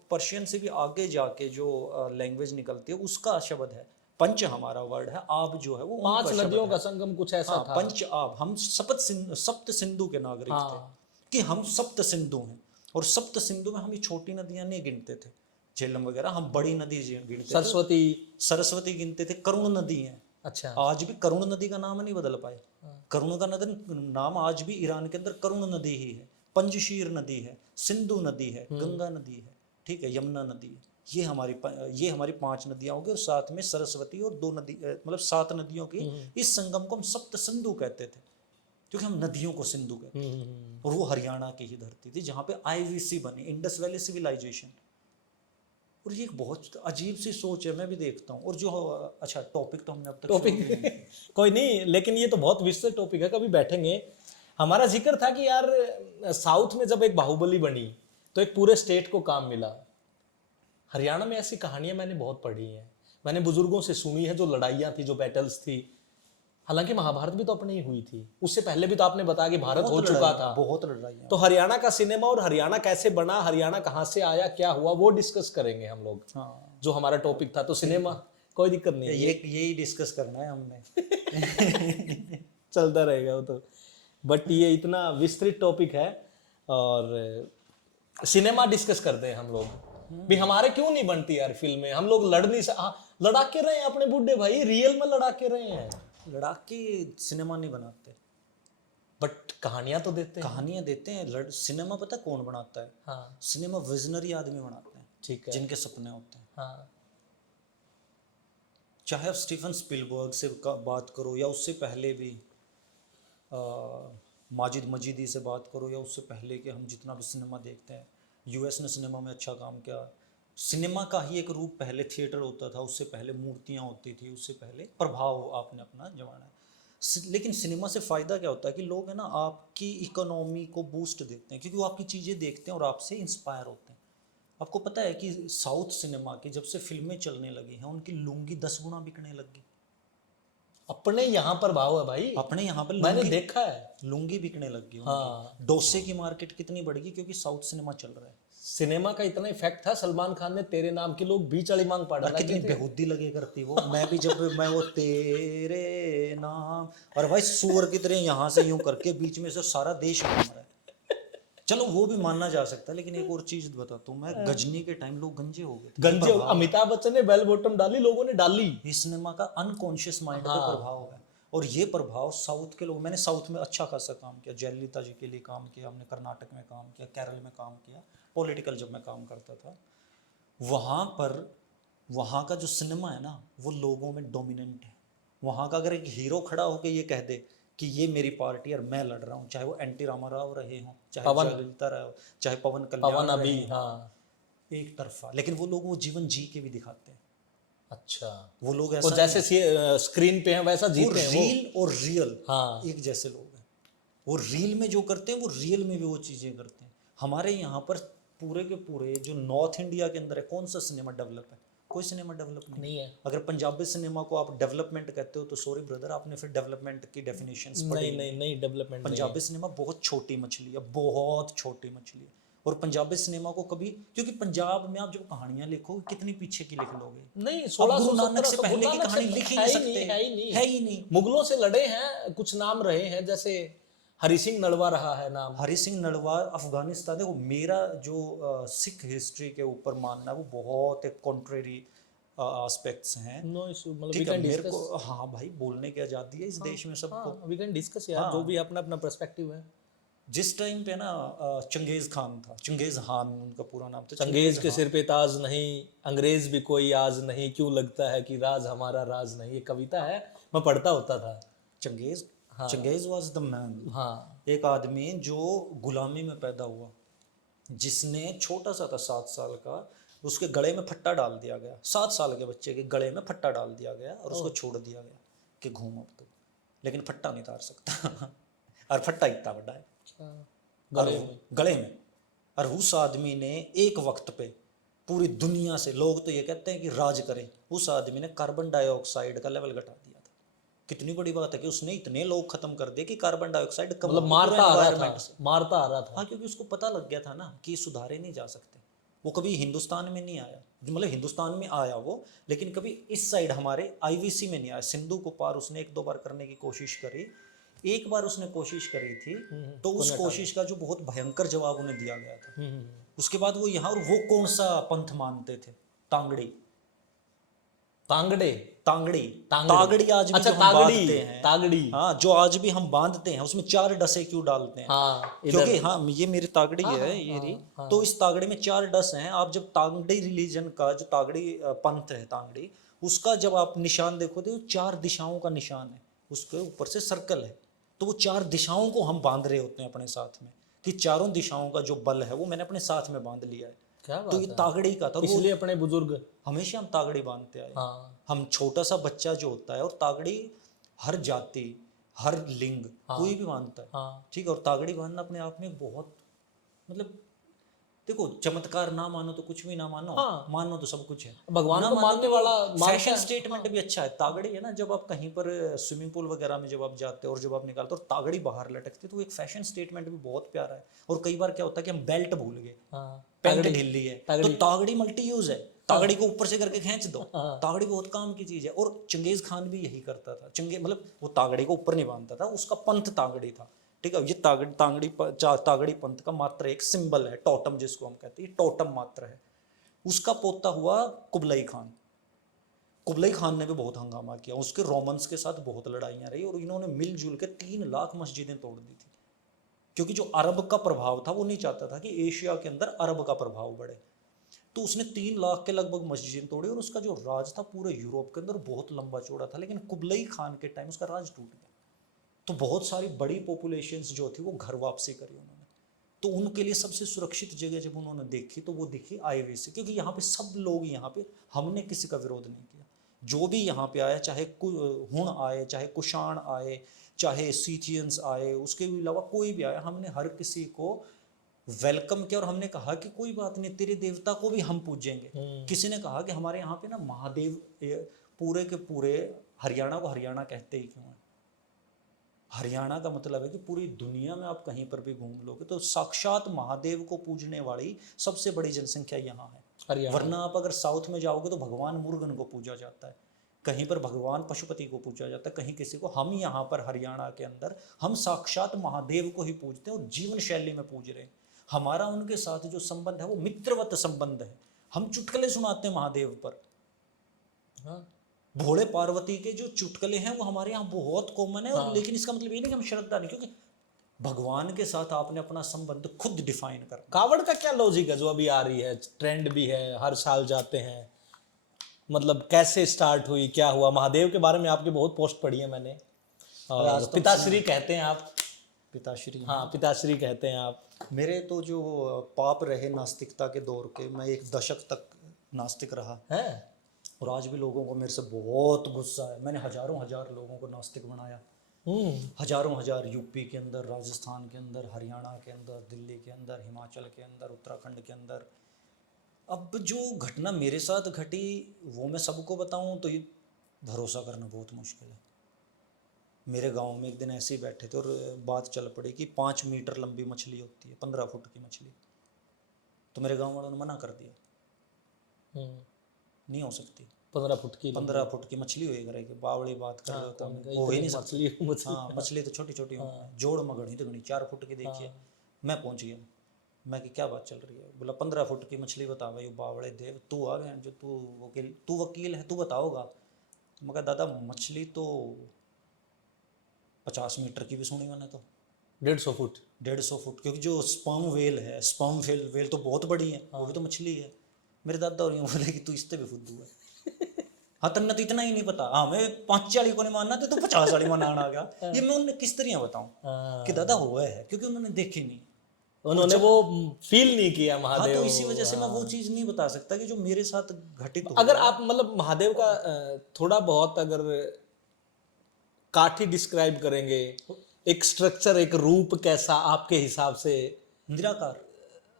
पर्शियन से भी आगे जाके जो लैंग्वेज निकलती है उसका शब्द है। पंच हमारा वर्ड है, आब जो है वो 5 नदियों का संगम कुछ ऐसा था। पंच आब। हम सप्त सिंधु के नागरिक थे, कि हम सप्त सिंधु हैं। और सप्त सिंधु में हम ये छोटी नदियां नहीं गिनते थे, झेलम वगैरह, हम बड़ी नदी गिनते थे। सरस्वती गिनते थे। करुण नदी है। अच्छा। आज भी करुण नदी का नाम नहीं बदल पाए। करुण का नाम आज भी ईरान के अंदर करुण नदी ही है। पंजशीर नदी है, सिंधु नदी है, गंगा नदी है, ठीक है, यमुना नदी है। ये हमारी 5 नदियां होगी, और साथ में सरस्वती, और 2 नदी, मतलब 7 नदियों की इस संगम को हम सप्त सिंधु कहते थे, क्योंकि हम नदियों को सिंधु कहते थे। और वो हरियाणा की ही धरती थी जहाँ पे IVC बनी, इंडस वैली सिविलाइजेशन। और ये एक बहुत अजीब सी सोच है, मैं भी देखता हूँ। और जो अच्छा टॉपिक तो हमने अब तक टॉपिक कोई नहीं, लेकिन ये तो बहुत विस्तृत टॉपिक है, कभी बैठेंगे। हमारा जिक्र था कि यार साउथ में जब एक बाहुबली बनी तो एक पूरे स्टेट को काम मिला। हरियाणा में ऐसी कहानियां मैंने बहुत पढ़ी हैं, मैंने बुजुर्गों से सुनी है, जो लड़ाइयाँ थी, जो बैटल्स थी। हालांकि महाभारत भी तो अपनी ही हुई थी, उससे पहले भी तो आपने बताया कि भारत हो चुका था, बहुत लड़ाइयाँ। तो हरियाणा का सिनेमा और हरियाणा कैसे बना, हरियाणा कहाँ से आया, क्या हुआ, वो डिस्कस करेंगे हम लोग। हाँ, जो हमारा टॉपिक था, तो सिनेमा कोई दिक्कत नहीं है, यही डिस्कस करना है हमने। चलता रहेगा वो तो। बट ये इतना विस्तृत टॉपिक है, और सिनेमा डिस्कस करते हैं हम लोग भी। हमारे क्यों नहीं बनती यार फिल्में? हम लोग लड़ नहीं लड़ा के रहे हैं अपने बुड्ढे भाई, रियल में लड़ा के रहे हैं। लड़ाके सिनेमा नहीं बनाते। बट कहानियां तो देते हैं। कहानियां देते हैं। सिनेमा पता है कौन बनाता है? हाँ सिनेमा विजनरी आदमी बनाते हैं, ठीक है। जिनके सपने होते हैं। हाँ चाहे आप स्टीफन स्पिलबर्ग से बात करो, या उससे पहले भी माजिद मजीदी से बात करो, या उससे पहले कि हम जितना भी सिनेमा देखते हैं, यूएस ने सिनेमा में अच्छा काम किया। सिनेमा का ही एक रूप पहले थिएटर होता था, उससे पहले मूर्तियाँ होती थी, उससे पहले प्रभाव आपने अपना जमाना है। लेकिन सिनेमा से फ़ायदा क्या होता है कि लोग है ना आपकी इकोनॉमी को बूस्ट देते हैं, क्योंकि वो आपकी चीज़ें देखते हैं और आपसे इंस्पायर होते हैं। आपको पता है कि साउथ सिनेमा की जब से फिल्में चलने लगी हैं, उनकी लुंगी 10 गुना बिकने लगी। अपने यहाँ पर भाव है भाई, अपने यहाँ पर मैंने लुंगी देखा है। लुंगी बिकने लगी उनकी। हाँ डोसे की मार्केट कितनी बढ़ गई? क्योंकि साउथ सिनेमा चल रहा है। सिनेमा का इतना इफेक्ट था, सलमान खान ने तेरे नाम के लोग 20 मांग पा और डाला कितनी थे। बेहूदी लगे करती वो। मैं भी जब मैं वो तेरे नाम, और भाई सूअर की तरह यहाँ से यूं करके बीच में से सारा देश घूम रहा है। चलो वो भी मानना जा सकता है, लेकिन एक और चीज बताता हूँ मैं, गजनी के टाइम लोग गंजे हो गए थे। गंजे, अमिताभ बच्चन ने बेल बॉटम डाली, लोगों ने डाली। ये सिनेमा का अनकॉन्शियस माइंड पे हाँ। प्रभाव है। और ये प्रभाव साउथ के लोग, मैंने साउथ में अच्छा खासा काम किया, जयललिता जी के लिए काम किया हमने, कर्नाटक में काम किया, केरल में काम किया, पॉलिटिकल जब मैं काम करता था वहाँ पर। वहाँ का जो सिनेमा है ना वो लोगों में डोमिनेंट है। वहाँ का अगर एक हीरो खड़ा होकर ये कह दे कि ये मेरी पार्टी और मैं लड़ रहा हूँ, चाहे वो एनटी रामाराव रहे हों, चाहे जयललिता रहे हो, चाहे पवन कल्याण अभी रहे हों, हाँ एक तरफा, लेकिन वो लोग वो जीवन जी के भी दिखाते हैं। अच्छा, वो लोग वो ऐसा जैसे स्क्रीन पे हैं वैसा वो जीते हैं वो। रील और रियल हाँ एक जैसे लोग हैं। वो रील में जो करते हैं वो रियल में भी वो चीज़ें करते हैं। हमारे यहाँ पर पूरे के पूरे जो नॉर्थ इंडिया के अंदर है, कौन सा सिनेमा डेवलप है? कोई सिनेमा डेवलप नहीं नहीं है। अगर पंजाबी सिनेमा को आप डेवलपमेंट कहते हो तो सॉरी ब्रदर, आपने फिर डेवलपमेंट की डेफिनेशंस पढ़ी नहीं डेवलपमेंट नहीं पंजाबी सिनेमा बहुत छोटी मछली है, बहुत छोटी मछली है। और पंजाबी सिनेमा को कभी, क्योंकि पंजाब में आप जब कहानियां लिखोगे कितनी पीछे की लिख लोगे? नहीं, आप 16 गुरु नानक से 1700 पहले की कहानी लिख ही नहीं सकते, है ही नहीं। मुगलों से लड़े हैं, कुछ नाम रहे हैं, जैसे हरि सिंह नलवा रहा है नाम। हरि सिंह नलवार अफगानिस्तान। देखो मेरा जो सिख हिस्ट्री के ऊपर मानना है वो बहुत एक कॉन्ट्रेरी एस्पेक्ट्स हैं। नो इशू, मतलब वी ठीक है, कैन मेरे डिस्कस। को हाँ भाई बोलने की आज़ादी है इस देश में सबको। हाँ वी कैन डिस्कस यार, जो भी अपना अपना पर्सपेक्टिव है। जिस टाइम पे ना चंगेज खान था, चंगेज खान उनका पूरा नाम था। चंगेज के सिर पे ताज नहीं, अंग्रेज भी कोई आज नहीं, क्यों लगता है कि राज हमारा राज नहीं। ये कविता है, मैं पढ़ता होता था। Genghis, Genghis was the man. हाँ एक आदमी जो गुलामी में पैदा हुआ, जिसने छोटा सा था 7 साल का, उसके गले में फट्टा डाल दिया गया। 7 साल के बच्चे के गले में फट्टा डाल दिया गया और उसको छोड़ दिया गया कि घूम अब तो, लेकिन फट्टा नहीं तार सकता और फट्टा इतना बड़ा है गले में। और उस आदमी ने एक वक्त पे पूरी दुनिया से, लोग तो ये कहते हैं कि राज करे, उस आदमी ने कार्बन डाइऑक्साइड का लेवल घटा दिया था। कितनी बड़ी बात है कि उसने इतने लोग खत्म कर दिए कि कार्बन डाइऑक्साइड कम, मतलब मारता आ रहा था। हाँ, क्योंकि उसको पता लग गया था ना कि सुधारे नहीं जा सकते। वो कभी हिंदुस्तान में नहीं आया, मतलब हिंदुस्तान में आया वो, लेकिन कभी इस साइड हमारे आईवीसी में नहीं आया। सिंधु को पार उसने 1-2 बार करने की कोशिश करी। एक बार उसने कोशिश करी थी तो उस कोशिश का जो बहुत भयंकर जवाब उन्हें दिया गया था। उसके बाद वो यहाँ, और वो कौन सा पंथ मानते थे? तांगड़ी। तांगड़े तागड़ी आज भी अच्छा, जो हम बांधते हैं, तागड़ी हाँ, जो आज भी हम बांधते हैं, उसमें 4 डसे क्यों डालते हैं? हाँ, क्योंकि हाँ ये मेरी तागड़ी है, ये रही। तो इस तागड़ी में 4 डस हैं। आप जब तागड़ी रिलीजन का, जो तागड़ी पंथ है तागड़ी, उसका जब आप निशान देखोगे तो 4 दिशाओं का निशान है, उसके ऊपर से सर्कल है। तो वो 4 दिशाओं को हम बांध रहे होते हैं अपने साथ में, कि चारों दिशाओं का जो बल है वो मैंने अपने साथ में बांध लिया है। क्या बात तो ये तागड़ी का था। इसलिए अपने बुजुर्ग हमेशा हम तागड़ी बांधते आए। हाँ। हम छोटा सा बच्चा जो होता है, और तागड़ी हर जाति, हर लिंग, कोई भी बांधता है। हाँ। ठीक है, और तागड़ी बांधना अपने आप में बहुत, मतलब देखो, चमत्कार ना मानो तो कुछ भी ना मानो, हाँ। मानो तो सब कुछ है। भगवान को मानने वाला फैशन स्टेटमेंट भी अच्छा है। तागड़ी है ना, जब आप कहीं पर स्विमिंग पूल वगैरह में जब आप जाते हो और जब आप निकालते हो और तागड़ी बाहर लटकती है, तो एक फैशन स्टेटमेंट भी बहुत प्यारा है। और कई बार क्या होता है कि हम बेल्ट भूल गए, पैंट ढीली है, तो तागड़ी मल्टी यूज है, तागड़ी को ऊपर से करके खींच दो। तागड़ी बहुत काम की चीज है। और चंगेज खान भी यही करता था। मतलब वो तागड़ी को ऊपर नहीं बांधता था, उसका पंथ तागड़ी था। ठीक है, ये तागड़ी पंथ का मात्र एक सिंबल है, टोटम जिसको हम कहते हैं, टोटम मात्र है। उसका पोता हुआ कुबलाई खान। कुबलई खान ने भी बहुत हंगामा किया, उसके रोमन्स के साथ बहुत लड़ाइयाँ रही और इन्होंने मिलजुल के 3 लाख मस्जिदें तोड़ दी थी, क्योंकि जो अरब का प्रभाव था वो नहीं चाहता था कि एशिया के अंदर अरब का प्रभाव बढ़े। तो उसने 3 लाख के लगभग मस्जिदें तोड़ी और उसका जो राज था पूरे यूरोप के अंदर बहुत लंबा चौड़ा था, लेकिन कुबलई खान के टाइम उसका राज टूट गया। तो बहुत सारी बड़ी पॉपुलेशंस जो थी वो घर वापसी करी उन्होंने। तो उनके लिए सबसे सुरक्षित जगह जब उन्होंने देखी तो वो दिखी आईवे से, क्योंकि यहाँ पे सब लोग, यहाँ पे हमने किसी का विरोध नहीं किया। जो भी यहाँ पे आया, चाहे हुण आए, चाहे कुषाण आए, चाहे सीथियंस आए, उसके अलावा कोई भी आया, हमने हर किसी को वेलकम किया और हमने कहा कि कोई बात नहीं, तेरे देवता को भी हम पूजेंगे। किसी ने कहा कि हमारे यहाँ पे ना महादेव, पूरे के पूरे हरियाणा को हरियाणा कहते ही क्यों है? हरियाणा का मतलब है कि पूरी दुनिया में आप कहीं पर भी घूम लोगे तो साक्षात महादेव को पूजने वाली सबसे बड़ी जनसंख्या यहाँ है। वरना आप अगर साउथ में जाओगे तो भगवान मुर्गन को पूजा जाता है, कहीं पर भगवान पशुपति को पूजा जाता है, कहीं किसी को। हम यहाँ पर हरियाणा के अंदर हम साक्षात महादेव को ही पूजते हैं और जीवन शैली में पूज रहे हैं। हमारा उनके साथ जो संबंध है वो मित्रवत संबंध है। हम चुटकुले सुनाते हैं महादेव पर, हाँ। भोले पार्वती के जो चुटकुले हैं वो हमारे यहाँ बहुत कॉमन है। और लेकिन इसका मतलब ये नहीं कि हम श्रद्धा नहीं, क्योंकि भगवान के साथ आपने अपना संबंध खुद डिफाइन कर। कावड़ का क्या लॉजिक है जो अभी आ रही है, ट्रेंड भी है, हर साल जाते हैं, मतलब कैसे स्टार्ट हुई, क्या हुआ? महादेव के बारे में आपकी बहुत पोस्ट पढ़ी है मैंने, और पिताश्री कहते हैं आप। पिताश्री, हाँ, पिताश्री कहते हैं आप। मेरे तो जो पाप रहे नास्तिकता के दौर के, मैं 1 दशक तक नास्तिक रहा है, और आज भी लोगों को मेरे से बहुत गुस्सा है। मैंने हजारों हजार लोगों को नास्तिक बनाया, हजारों हजार, यूपी के अंदर, राजस्थान के अंदर, हरियाणा के अंदर, दिल्ली के अंदर, हिमाचल के अंदर, उत्तराखंड के अंदर। अब जो घटना मेरे साथ घटी वो मैं सबको बताऊं तो ये भरोसा करना बहुत मुश्किल है। मेरे गांव में एक दिन ऐसे ही बैठे थे और बात चल पड़ी कि 5 मीटर लंबी मछली होती है, 15 फुट की मछली। तो मेरे गांव वालों ने मना कर दिया, नहीं हो सकती 15 फुट की, 15 फुट की मछली हुई करेगी, बावड़ी बात कर रहे होता है, हो ही नहीं सकती। हाँ, मछली तो छोटी छोटी होती, जोड़ मगड़ी तो घनी 4 फुट की देखिए। मैं पहुंच गया, मैं कि क्या बात चल रही है? बोला 15 फुट की मछली बता भाई, बावड़े देव तू आ गया जो, तू वकील है, तू बताओगा। मैं कहा दादा मछली तो 50 मीटर की भी सुनी मैंने तो, 150 फुट, 150 फुट, क्योंकि जो स्पर्म वेल है, स्पर्म वेल तो बहुत बड़ी है, वो भी तो मछली है। मेरे दादा और यूँ बोले कि तू इससे भी फुद्दू है। हाँ तन्ने तो इतना ही नहीं पता, हाँ मैं 45 को नहीं मानना तो 50 वाली मानना आ गया। ये मैं उन्हें किस तरह बताऊं कि दादा हुआ है, क्योंकि उन्होंने देखे नहीं, उन्होंने वो फील नहीं किया महादेव। हाँ, तो इसी वजह से मैं वो चीज नहीं बता सकता कि जो मेरे साथ घटित हुआ। अगर आप मतलब महादेव का थोड़ा बहुत अगर काठी डिस्क्राइब करेंगे, एक स्ट्रक्चर, एक रूप कैसा आपके हिसाब से? निराकार,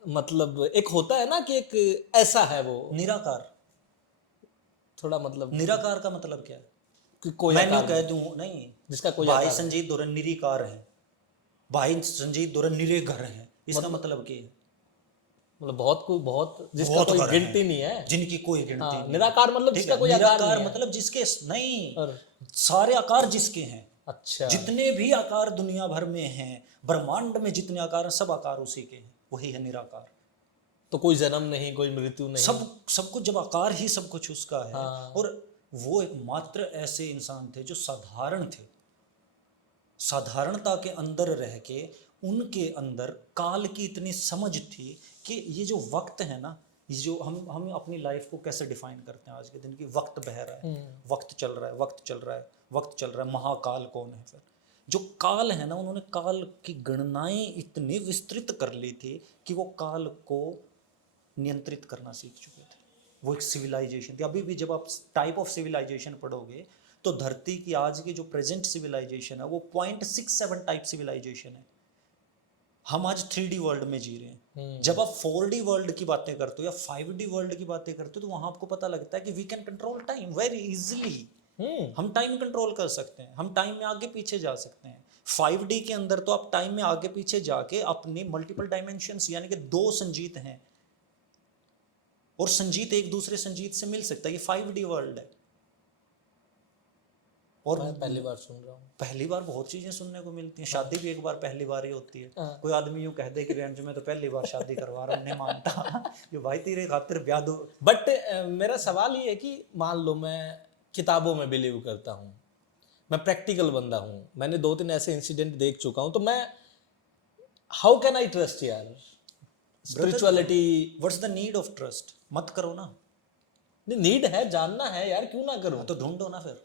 मतलब एक होता है ना कि एक ऐसा है वो निराकार। थोड़ा मतलब निराकार का मतलब क्या है? कि कोई मैं नहीं कह दूं, नहीं, जिसका कोई भाई संजीत दोरन निरीकार है, भाई संजीत दोरन निरेघर है, इसका मतलब क्या है? मतलब बहुत जिसका कोई गिनती नहीं है, जिनकी कोई गिनती नहीं। निराकार मतलब जिसका कोई आकार नहीं है, मतलब जिसके नहीं, सारे आकार जिसके हैं। अच्छा, जितने भी आकार दुनिया भर में हैं, ब्रह्मांड में जितने आकार हैं, सब आकार उसी के हैं, वही है निराकार। तो कोई जन्म नहीं, कोई मृत्यु नहीं, सब कुछ, जब आकार ही सब कुछ उसका है। और वो एक मात्र ऐसे इंसान थे जो साधारण थे, साधारणता के अंदर रह के उनके अंदर काल की इतनी समझ थी कि ये जो वक्त है ना, ये जो हम अपनी लाइफ को कैसे डिफाइन करते हैं आज के दिन की, वक्त बह रहा है, वक्त चल रहा है, वक्त चल रहा है, वक्त चल रहा है, महाकाल कौन है? फिर जो काल है ना, उन्होंने काल की गणनाएं इतनी विस्तृत कर ली थी कि वो काल को नियंत्रित करना सीख चुके थे। वो एक सिविलाइजेशन थी। अभी भी जब आप टाइप ऑफ सिविलाइजेशन पढ़ोगे तो धरती की आज की जो प्रेजेंट सिविलाइजेशन है वो 0.67 टाइप सिविलाइजेशन है। हम आज 3D वर्ल्ड में जी रहे हैं। जब आप 4D वर्ल्ड की बातें करते हो या 5D वर्ल्ड की बातें करते हो तो वहां आपको पता लगता है कि we can control time very easily. हम टाइम कंट्रोल कर सकते हैं, हम टाइम में आगे पीछे जा सकते हैं। 5D के अंदर तो आप टाइम में आगे पीछे जाके अपने मल्टीपल डायमेंशंस, यानी कि 2 संजीत हैं और संजीत एक दूसरे संजीत से मिल सकता है, ये 5D वर्ल्ड है। और मैं पहली बार सुन रहा हूँ। पहली बार बहुत चीजें सुनने को मिलती हैं। शादी भी एक बार पहली बार ही होती है। कोई आदमी यूं कह दे कि रेंज में तो पहली बार शादी करवा रहा हूं, नहीं मानता। ये भाई तेरे खातिर ब्याह दो। बट मेरा सवाल ये है कि मान लो मैं किताबों में बिलीव करता हूँ, मैं प्रैक्टिकल बंदा हूँ, मैंने 2-3 ऐसे इंसिडेंट देख चुका हूँ, तो मैं हाउ कैन आई ट्रस्ट यार spirituality? What's the need of trust? मत करो ना। नीड है, जानना है यार, क्यों ना करो? हाँ, तो ढूंढो ना फिर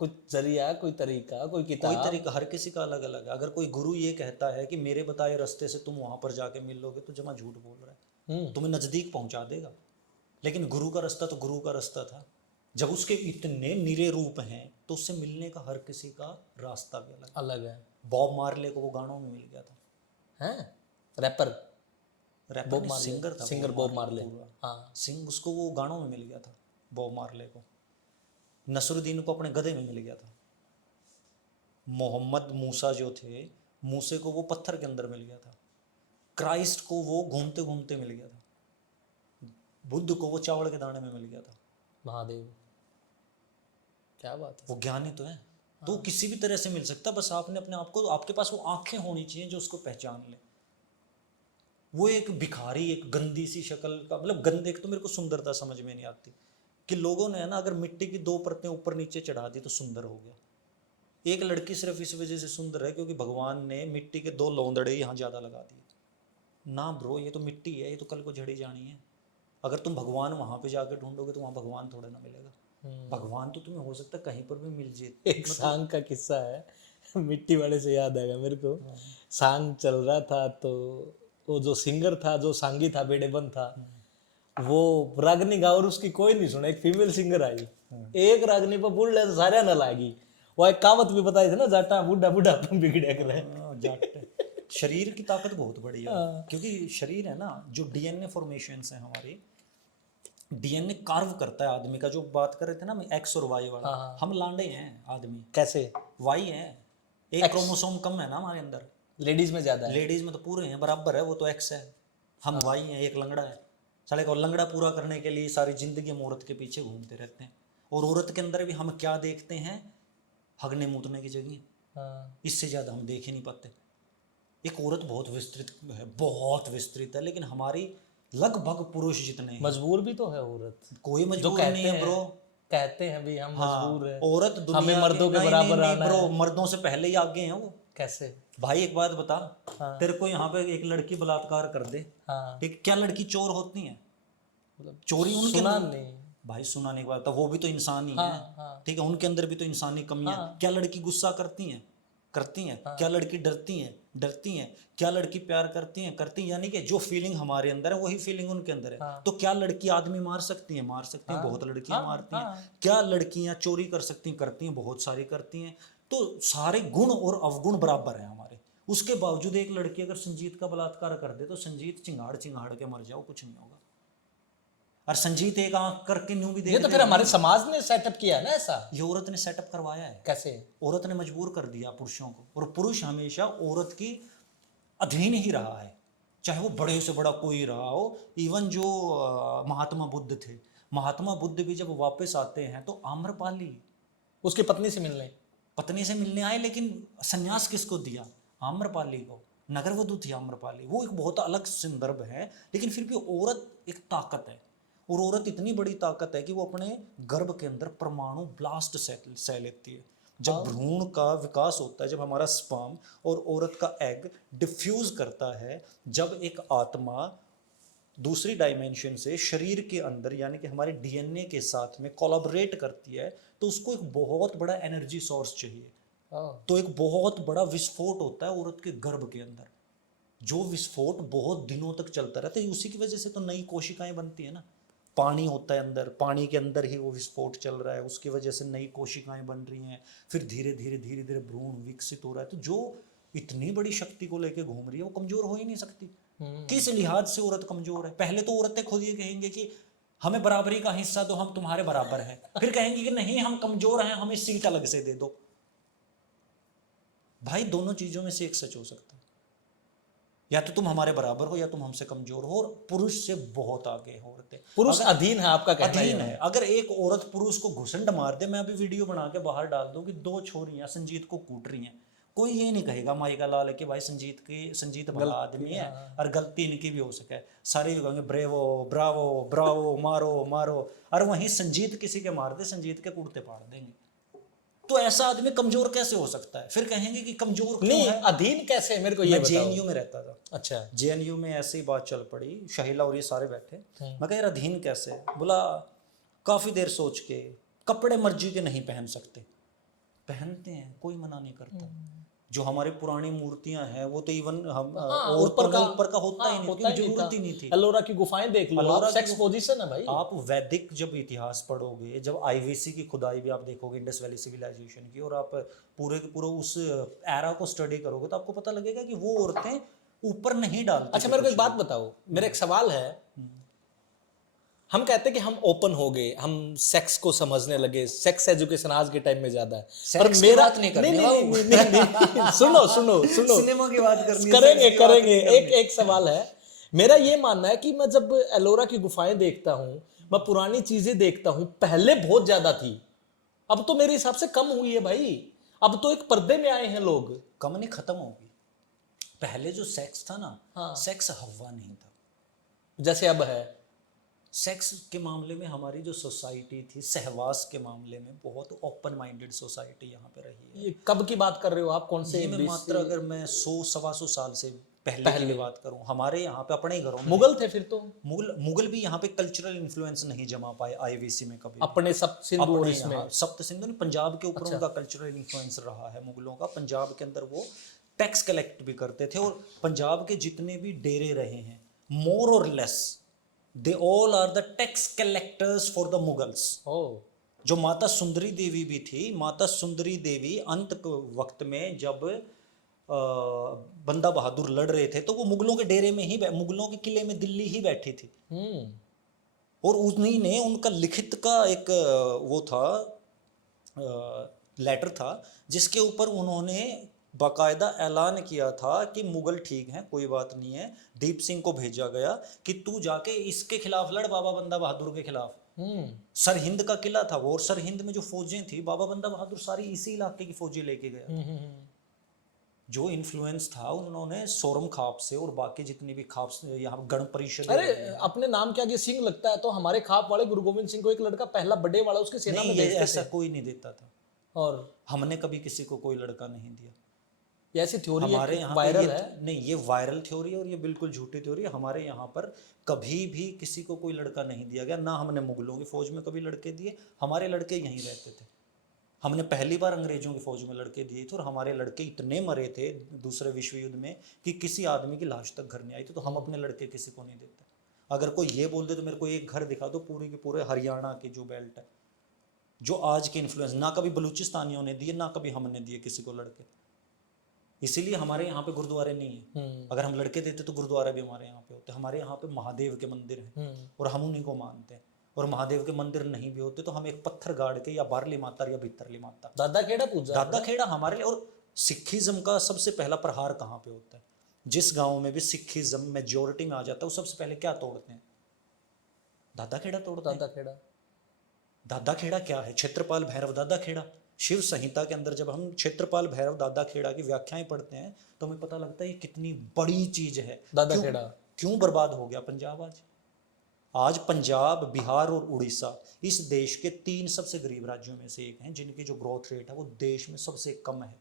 कोई जरिया, कोई तरीका, कोई कोई किताब। तरीका। हर किसी का अलग अलग है। अगर कोई गुरु ये कहता है कि मेरे बताए रास्ते से तुम वहां पर जाके मिल लोगे, तो जमा झूठ बोल रहा है, तुम्हें नजदीक पहुंचा देगा। लेकिन गुरु का रास्ता तो गुरु का रास्ता था। जब उसके इतने निरे रूप हैं तो उससे मिलने का हर किसी का रास्ता भी अलग अलग है। बॉब मार्ले को वो गानों में मिल गया था। हैं? रैपर रैपर बॉब नहीं, मार्ले, सिंगर था सिंगर बॉब मार्ले। पूरा। हाँ, सिंह, उसको वो गानों में मिल गया था बॉब मार्ले को। नसरुद्दीन को अपने गधे में मिल गया था। मोहम्मद मूसा जो थे, मूसे को वो पत्थर के अंदर मिल गया था। क्राइस्ट को वो घूमते घूमते मिल गया था। बुद्ध को वो चावल के दाने में मिल गया था। महादेव, क्या बात है। वो ज्ञानी तो है, तो किसी भी तरह से मिल सकता, बस आपने अपने आप को, आपके पास वो आंखें होनी चाहिए जो उसको पहचान ले। वो एक भिखारी, एक गंदी सी शक्ल का, मतलब गंदे, एक तो मेरे को सुंदरता समझ में नहीं आती कि लोगों ने है ना, अगर मिट्टी की 2 परतें ऊपर नीचे चढ़ा दी तो सुंदर हो गया। एक लड़की सिर्फ इस वजह से सुंदर है क्योंकि भगवान ने मिट्टी के 2 लौंदड़े यहाँ ज़्यादा लगा दिए ना। ब्रो, ये तो मिट्टी है, ये तो कल को झड़ी जानी है। अगर तुम भगवान वहां पे जाके ढूंढोगे तो वहां भगवान थोड़ा ना मिलेगा। भगवान तो तुम्हें हो सकता है कहीं पर भी मिल जाए। एक सांग का किस्सा है, मिट्टी वाले से याद आएगा मेरे को। सांग चल रहा था तो वो जो सिंगर था, जो सांगी था, बेडेबन था, वो रागनी गा और उसकी कोई नहीं सुना। एक फीमेल सिंगर आई, एक रागनी पर बुल ले सारे न लागी। वो एक कहावत भी बताई थी ना, जाटा बूढ़ा बूढ़ा बिगड़े करे। जाट शरीर की ताकत बहुत बड़ी है, क्योंकि शरीर है ना, जो डीएनए फॉर्मेशंस है हमारी, डीएनए कार्व करता है आदमी का। जो बात कर रहे थे ना हम, एक्स और वाई वाला, हम लांडे हैं आदमी। कैसे? वाई है, एक क्रोमोसोम कम है ना हमारे अंदर। लेडीज में ज्यादा है। लेडीज में तो पूरे हैं, बराबर है, वो तो एक्स है, हम वाई हैं, एक लंगड़ा है। साले को लंगड़ा पूरा करने के लिए सारी जिंदगी हम औरत के पीछे घूमते रहते हैं। और औरत के अंदर भी हम क्या देखते हैं? हगने मूतने की जगह। इससे ज्यादा हम देख ही नहीं पाते। एक औरत बहुत विस्तृत है, बहुत विस्तृत है, लेकिन हमारी लगभग पुरुष जितने हैं। मजबूर भी तो है औरत। कोई जो मजबूर कहते नहीं है ब्रो। कहते हैं भी हम मजबूर हैं, औरत दुनिया हमें मर्दों के नहीं, बराबर नहीं, आना ब्रो, है। मर्दों से पहले ही आगे हैं वो। कैसे? भाई एक बात बता, तेरे को यहाँ पे एक लड़की बलात्कार कर दे, हाँ, ठीक, क्या लड़की चोर होती है? मतलब चोरी उनके सुना अंदर- नहीं। भाई सुनाने की बात था, वो भी तो इंसान ही है, हाँ, ठीक है, उनके अंदर भी तो इंसानी कमियां। क्या लड़की गुस्सा करती हैं? करती हैं। क्या लड़की डरती हैं? डरती हैं। क्या लड़की प्यार करती हैं? करती हैं। यानी कि जो फीलिंग हमारे अंदर है वही फीलिंग उनके अंदर है। तो क्या लड़की आदमी मार सकती हैं? मार सकती हैं, बहुत लड़कियां मारती हैं। क्या लड़कियां चोरी कर सकती हैं? करती हैं, बहुत सारी करती हैं। तो सारे गुण और अवगुण बराबर हैं हमारे। उसके बावजूद एक लड़की अगर संजीत का बलात्कार कर दे तो संजीत चिंगाड़ चिंगाड़ के मर जाओ, कुछ नहीं होगा। और संजीत एक आंख करके न्यू भी देख, ये तो फिर हमारे समाज ने सेटअप किया है ना ऐसा। ये औरत ने सेटअप करवाया है। कैसे? औरत ने मजबूर कर दिया पुरुषों को, और पुरुष हमेशा औरत की अधीन ही रहा है, चाहे वो बड़े से बड़ा कोई रहा हो। इवन जो महात्मा बुद्ध थे, महात्मा बुद्ध भी जब वापस आते हैं तो आम्रपाली उसकी पत्नी से मिलने, पत्नी से मिलने आए, लेकिन संन्यास किसको दिया? आम्रपाली को। नगरवधु थी आम्रपाली। वो एक बहुत अलग संदर्भ है, लेकिन फिर भी औरत एक ताकत है। और औरत इतनी बड़ी ताकत है कि वो अपने गर्भ के अंदर परमाणु ब्लास्ट सह लेती है। जब भ्रूण का विकास होता है, जब हमारा स्पर्म और औरत का एग डिफ्यूज करता है, जब एक आत्मा दूसरी डायमेंशन से शरीर के अंदर यानी कि हमारे डीएनए के साथ में कोलैबोरेट करती है, तो उसको एक बहुत बड़ा एनर्जी सोर्स चाहिए। तो एक बहुत बड़ा विस्फोट होता है औरत के गर्भ के अंदर, जो विस्फोट बहुत दिनों तक चलता रहता है। उसी की वजह से तो नई कोशिकाएं बनती है ना। पानी होता है अंदर, पानी के अंदर ही वो विस्फोट चल रहा है, उसकी वजह से नई कोशिकाएं बन रही हैं, फिर धीरे धीरे धीरे धीरे भ्रूण विकसित हो रहा है। तो जो इतनी बड़ी शक्ति को लेके घूम रही है वो कमजोर हो ही नहीं सकती। किस लिहाज से औरत कमजोर है? पहले तो औरतें खुद ये कहेंगे कि हमें बराबरी का हिस्सा दो, हम तुम्हारे बराबर हैं। फिर कहेंगे कि नहीं, हम कमजोर हैं, हमें सीट अलग से दे दो। भाई दोनों चीजों में से एक सच हो सकता है, या तो तुम हमारे बराबर हो या तुम हमसे कमजोर हो। और पुरुष से बहुत आगे हो औरतें। पुरुष अधीन है, आपका कहना अधीन है। अगर एक औरत पुरुष को घुसंड मार दे, मैं अभी वीडियो बना के बाहर डाल दूं कि 2 छोरियां संजीत को कूट रही हैं, कोई ये नहीं कहेगा माई का लाल कि भाई संजीत भला आदमी है और गलती इनकी भी हो सके, सारे भी कहेंगे ब्रेवो ब्रावो ब्रावो मारो मारो, और वहीं संजीत किसी के मार दे संजीत के कुर्ते फाड़ देंगे। तो ऐसा आदमी कमजोर कैसे हो सकता है? फिर कहेंगे कि कमजोर क्यों नहीं, है? अधीन कैसे है, मेरे को ये मैं बताओ। जेएनयू में रहता था। अच्छा। जेएनयू में ऐसी ही बात चल पड़ी, शहीला और ये सारे बैठे, मैं कह यार अधीन कैसे? बोला काफी देर सोच के, कपड़े मर्जी के नहीं पहन सकते, पहनते हैं, कोई मना नहीं करता। जो हमारी पुरानी मूर्तियां हैं वो तो इवन हम ऊपर का होता ही नहीं, क्योंकि जरूरत ही नहीं थी। एलोरा की गुफाएं देख लो आप, सेक्स पोजीशन है भाई। आप वैदिक जब इतिहास पढ़ोगे, जब आईवीसी की खुदाई भी आप देखोगे इंडस वैली सिविलाइजेशन की, और आप पूरे के पूरे उस एरा को स्टडी करोगे तो आपको पता लगेगा कि वो औरतें ऊपर नहीं डालती। अच्छा मेरे को एक बात बताओ, मेरा एक सवाल है। हम कहते हैं कि हम ओपन हो गए, हम सेक्स को समझने लगे, सेक्स एजुकेशन आज के टाइम में ज्यादा है, पर मेरा नहीं करनी, नहीं, सुनो सुनो सुनो, सिनेमा की बात करनी है, करेंगे करेंगे। एक सवाल है, मेरा ये मानना है कि मैं जब एलोरा की गुफाएं देखता हूँ, मैं पुरानी चीजें देखता हूँ, पहले बहुत ज्यादा थी, अब तो मेरे हिसाब से कम हुई है भाई। अब तो एक पर्दे में आए हैं लोग। कम नहीं, खत्म होगी। पहले जो सेक्स था ना, सेक्स हवा नहीं था जैसे अब है। सेक्स के मामले में हमारी जो सोसाइटी थी, सहवास के मामले में बहुत ओपन माइंडेड सोसाइटी यहाँ पे रही है। ये कब की बात कर रहे हो आप, कौन से? ये मैं मात्र अगर मैं 100-125 साल से पहले की बात करूं, हमारे यहाँ पे अपने ही घरों में मुगल थे फिर तो। मुगल भी यहाँ पे कल्चरल इन्फ्लुएंस नहीं जमा पाए आईवीसी में कभी। अपने सब सिंधु और इसमें सप्त सिंधु नहीं, पंजाब के ऊपर उनका कल्चरल इन्फ्लुएंस रहा है मुगलों का। पंजाब के अंदर वो टैक्स कलेक्ट भी करते थे, और पंजाब के जितने भी डेरे रहे हैं, मोर और less they all are the tax collectors for the Mughals. जो माता सुंदरी देवी भी थी, माता सुंदरी देवी अंत वक्त में जब बंदा बहादुर लड़ रहे थे तो वो मुगलों के डेरे में ही, मुगलों के किले में दिल्ली ही बैठी थी। और उन्हीं ने उनका लिखित का एक वो था, लेटर था, जिसके ऊपर उन्होंने बाकायदा ऐलान किया था कि मुगल ठीक हैं, कोई बात नहीं है। दीप सिंह को भेजा गया कि तू जाके इसके खिलाफ लड़, बाबा बंदा बहादुर के खिलाफ। सरहिंद का किला था वो, और सरहिंद में जो फौजें थी, बाबा बंदा बहादुर सारी इसी इलाके की फौजें लेके गया। जो इन्फ्लुएंस था उन्होंने सोरम खाप से और बाकी जितनी भी खाप यहाँ गण परिषद। अरे अपने नाम के आगे सिंह लगता है तो हमारे खाप वाले गुरु गोविंद सिंह को एक लड़का पहला बड़े वाला उसके सेना में भेजते थे। ऐसा कोई नहीं देता था, और हमने कभी किसी को कोई लड़का नहीं दिया। ऐसी थ्योरी हमारे यहाँ वायरल है। नहीं, ये वायरल थ्योरी है और ये बिल्कुल झूठी थ्योरी है। हमारे यहाँ पर कभी भी किसी को कोई लड़का नहीं दिया गया, ना हमने मुगलों की फौज में कभी लड़के दिए। हमारे लड़के यहीं रहते थे। हमने पहली बार अंग्रेजों की फौज में लड़के दिए थे, और हमारे लड़के इतने मरे थे दूसरे विश्व युद्ध में कि किसी आदमी की लाश तक घर नहीं आई थी। तो हम अपने लड़के किसी को नहीं देते। अगर कोई ये बोल दे तो मेरे को एक घर दिखा दो पूरे के पूरे हरियाणा की जो बेल्ट है, जो आज के इन्फ्लुएंस, ना कभी बलूचिस्तानियों ने दिए, ना कभी हमने दिए किसी को लड़के। इसीलिए हमारे यहाँ पे गुरुद्वारे नहीं है। अगर हम लड़के देते तो गुरुद्वारा भी हमारे यहाँ पे होते। हमारे यहाँ पे महादेव के मंदिर हैं और हम उन्हीं को मानते हैं। और महादेव के मंदिर नहीं भी होते तो हम एक पत्थर गाड़ के, या बारली माता या भितरली माता, दादा खेड़ा पूजा, दादा खेड़ा हमारे लिए। और सिखिज्म का सबसे पहला प्रहार कहाँ पे होता है? जिस गाँव में भी सिखिज्म मेजोरिटी में आ जाता है, वो सबसे पहले क्या तोड़ते हैं? दादा खेड़ा तोड़ते हैं। दादा खेड़ा। दादा खेड़ा क्या है? क्षेत्रपाल भैरव दादा खेड़ा। शिव संहिता के अंदर जब हम क्षेत्रपाल भैरव दादा खेड़ा की व्याख्याएं पढ़ते हैं तो हमें पता लगता है ये कितनी बड़ी चीज है। दादा खेड़ा क्यों बर्बाद हो गया पंजाब? आज पंजाब, बिहार और उड़ीसा इस देश के 3 सबसे गरीब राज्यों में से एक हैं, जिनकी जो ग्रोथ रेट है वो देश में सबसे कम है।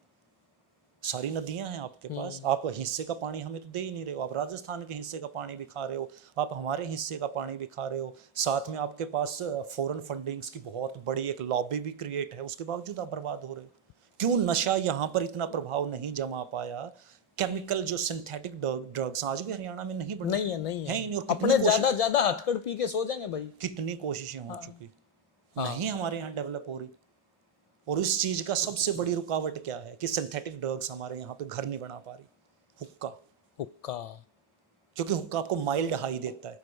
सारी नदियां हैं आपके पास, आप हिस्से का पानी हमें तो दे ही नहीं रहे हो। आप राजस्थान के हिस्से का पानी भी खा रहे हो, आप हमारे हिस्से का पानी भी खा रहे हो। साथ में आपके पास फॉरेन फंडिंग्स की बहुत बड़ी एक लॉबी भी क्रिएट है, उसके बावजूद आप बर्बाद हो रहे हो। क्यों नशा यहाँ पर इतना प्रभाव नहीं जमा पाया? केमिकल जो सिंथेटिक ड्रग्स आज भी हरियाणा में नहीं बढ़ नहीं है। और अपने ज्यादा हथकड़ पी के सो जाएंगे भाई। कितनी कोशिशें हो चुकी, नहीं हमारे यहाँ डेवलप हो रही। और इस चीज का सबसे बड़ी रुकावट क्या है कि सिंथेटिक ड्रग्स हमारे यहाँ पे घर नहीं बना पा रही। हुक्का, क्योंकि हुक्का आपको माइल्ड हाई देता है,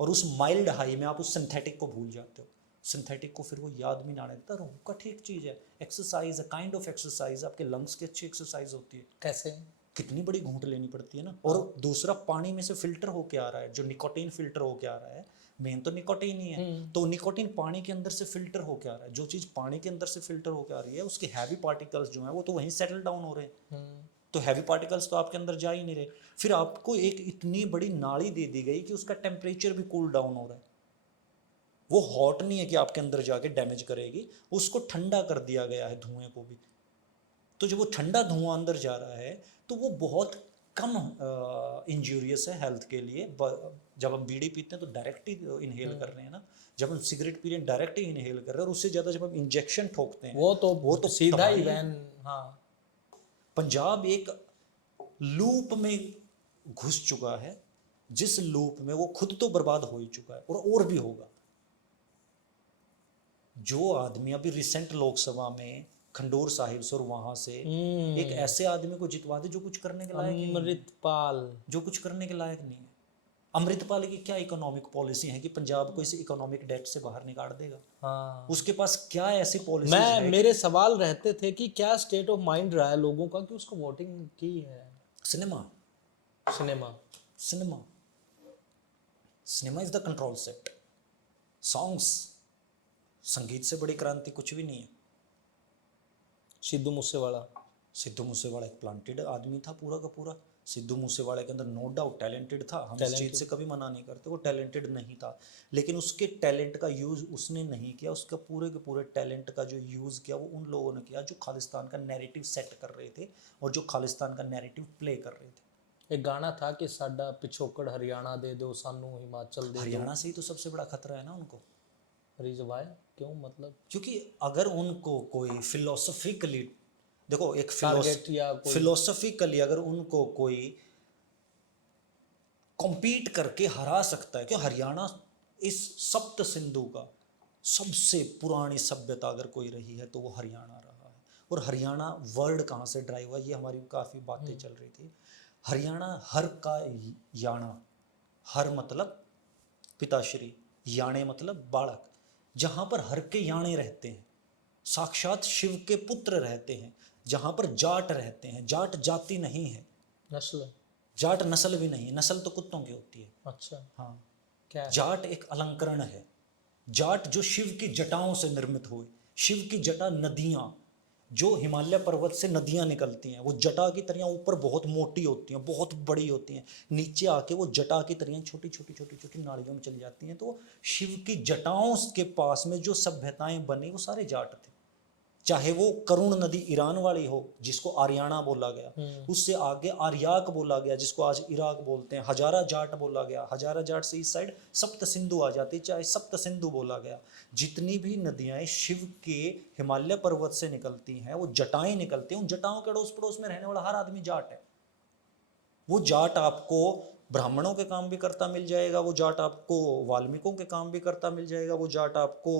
और उस माइल्ड हाई में आप उस सिंथेटिक को भूल जाते हो। सिंथेटिक को फिर वो याद भी ना रहता। हुक्का ठीक चीज है, एक्सरसाइज, काइंड ऑफ एक्सरसाइज, आपके लंग्स की अच्छी एक्सरसाइज होती है। कैसे? कितनी बड़ी घूंट लेनी पड़ती है ना। और दूसरा, पानी में से फिल्टर होके आ रहा है, जो निकोटीन फिल्टर होके आ रहा है, मेन तो निकोटीन ही है। तो निकोटीन पानी के अंदर से फिल्टर होके आ रहा है। जो चीज पानी के अंदर से फिल्टर होके आ रही है, उसके हैवी पार्टिकल्स जो है वो तो वहीं सेटल डाउन हो रहे हैं। तो हैवी पार्टिकल्स तो आपके अंदर जा ही नहीं रहे। फिर आपको एक इतनी बड़ी नाली दे दी गई कि उसका टेम्परेचर भी कूल डाउन हो रहा है। वो हॉट नहीं है कि आपके अंदर जाके डैमेज करेगी, उसको ठंडा कर दिया गया है धुएं को भी। तो जब वो ठंडा धुआं अंदर जा रहा है तो वो बहुत कम इंजूरियस है हेल्थ के लिए। जब हम बीड़ी पीते हैं तो डायरेक्ट ही इनहेल कर रहे हैं ना, जब हम सिगरेट पी रहे हैं डायरेक्ट ही इनहेल कर रहे हैं, और उससे ज़्यादा जब हम इंजेक्शन ठोकते हैं वो तो सीधा ही वैन। हाँ, पंजाब एक लूप में घुस चुका है, जिस लूप में वो खुद तो बर्बाद हो ही चुका है और भी होगा। जो आदमी अभी रिसेंट लोकसभा में खंडूर साहिब से और वहां से एक ऐसे आदमी को जितवा दे जो कुछ करने के लायक नहीं है, अमृतपाल, जो कुछ करने के लायक नहीं है। अमृतपाल की क्या इकोनॉमिक पॉलिसी है कि पंजाब को इस इकोनॉमिक डेट से बाहर निकाल देगा? हाँ, उसके पास क्या ऐसी पॉलिसी है? मेरे सवाल रहते थे कि क्या स्टेट ऑफ माइंड रहा है लोगों का कि उसको वोटिंग की है। Cinema cinema cinema cinema is the control set. Songs, संगीत से बड़ी क्रांति कुछ भी नहीं है। सिद्धू मूसेवाला, सिद्धू मूसेवाला एक प्लांटेड आदमी था पूरा का पूरा। सिद्धू मूसेवाले के अंदर नो डाउट टैलेंटेड था, हम इस चीज़ से कभी मना नहीं करते, वो टैलेंटेड नहीं था, लेकिन उसके टैलेंट का यूज़ उसने नहीं किया। उसका पूरे के पूरे टैलेंट का जो यूज़ किया वो उन लोगों ने किया जो खालिस्तान का नैरेटिव सेट कर रहे थे और जो खालिस्तान का नैरेटिव प्ले कर रहे थे। एक गाना था कि साडा पिछोकड़ हरियाणा दे दो सानू हिमाचल दे दो। हरियाणा से ही तो सबसे बड़ा खतरा है ना उनको। Reason why? क्यों, मतलब? क्योंकि अगर उनको कोई फिलोसफिकली, देखो एक टारगेट या कोई फिलोसफिकली अगर उनको कोई कॉम्पीट करके हरा सकता है, क्यों हरियाणा इस सप्त सिंधु का सबसे पुरानी सभ्यता अगर कोई रही है तो वो हरियाणा रहा है। और हरियाणा वर्ड कहाँ से ड्राइव हुआ, ये हमारी काफ़ी बातें चल रही थी। हरियाणा हर का याना, हर मतलब पिताश्री, याणे मतलब बालक, जहाँ पर हर के याणे रहते हैं, साक्षात शिव के पुत्र रहते हैं, जहाँ पर जाट रहते हैं। जाट जाति नहीं है, नस्ल, जाट नस्ल भी नहीं है, नस्ल तो कुत्तों की होती है। अच्छा, हाँ, क्या है? जाट एक अलंकरण है। जाट जो शिव की जटाओं से निर्मित हुए, शिव की जटा नदियाँ, जो हिमालय पर्वत से नदियाँ निकलती हैं, वो जटा की तरह ऊपर बहुत मोटी होती हैं, बहुत बड़ी होती हैं, नीचे आके वो जटा की तरह छोटी छोटी छोटी छोटी नालियों में चली जाती हैं। तो शिव की जटाओं के पास में जो सभ्यताएं बनी वो सारे जाट थे। चाहे वो करुण नदी ईरान वाली हो जिसको आर्याना बोला गया, उससे आगे आर्याक बोला गया जिसको आज इराक बोलते हैं, हजारा जाट बोला गया, हजारा जाट से इस साइड सप्त सिंधु आ जाती, चाहे सप्त सिंधु बोला गया। जितनी भी नदियाँ शिव के हिमालय पर्वत से निकलती हैं, वो जटाएं निकलती हैं, उन जटाओं के अड़ोस पड़ोस में रहने वाला हर आदमी जाट है। वो जाट आपको ब्राह्मणों के काम भी करता मिल जाएगा, वो जाट आपको वाल्मीकों के काम भी करता मिल जाएगा, वो जाट आपको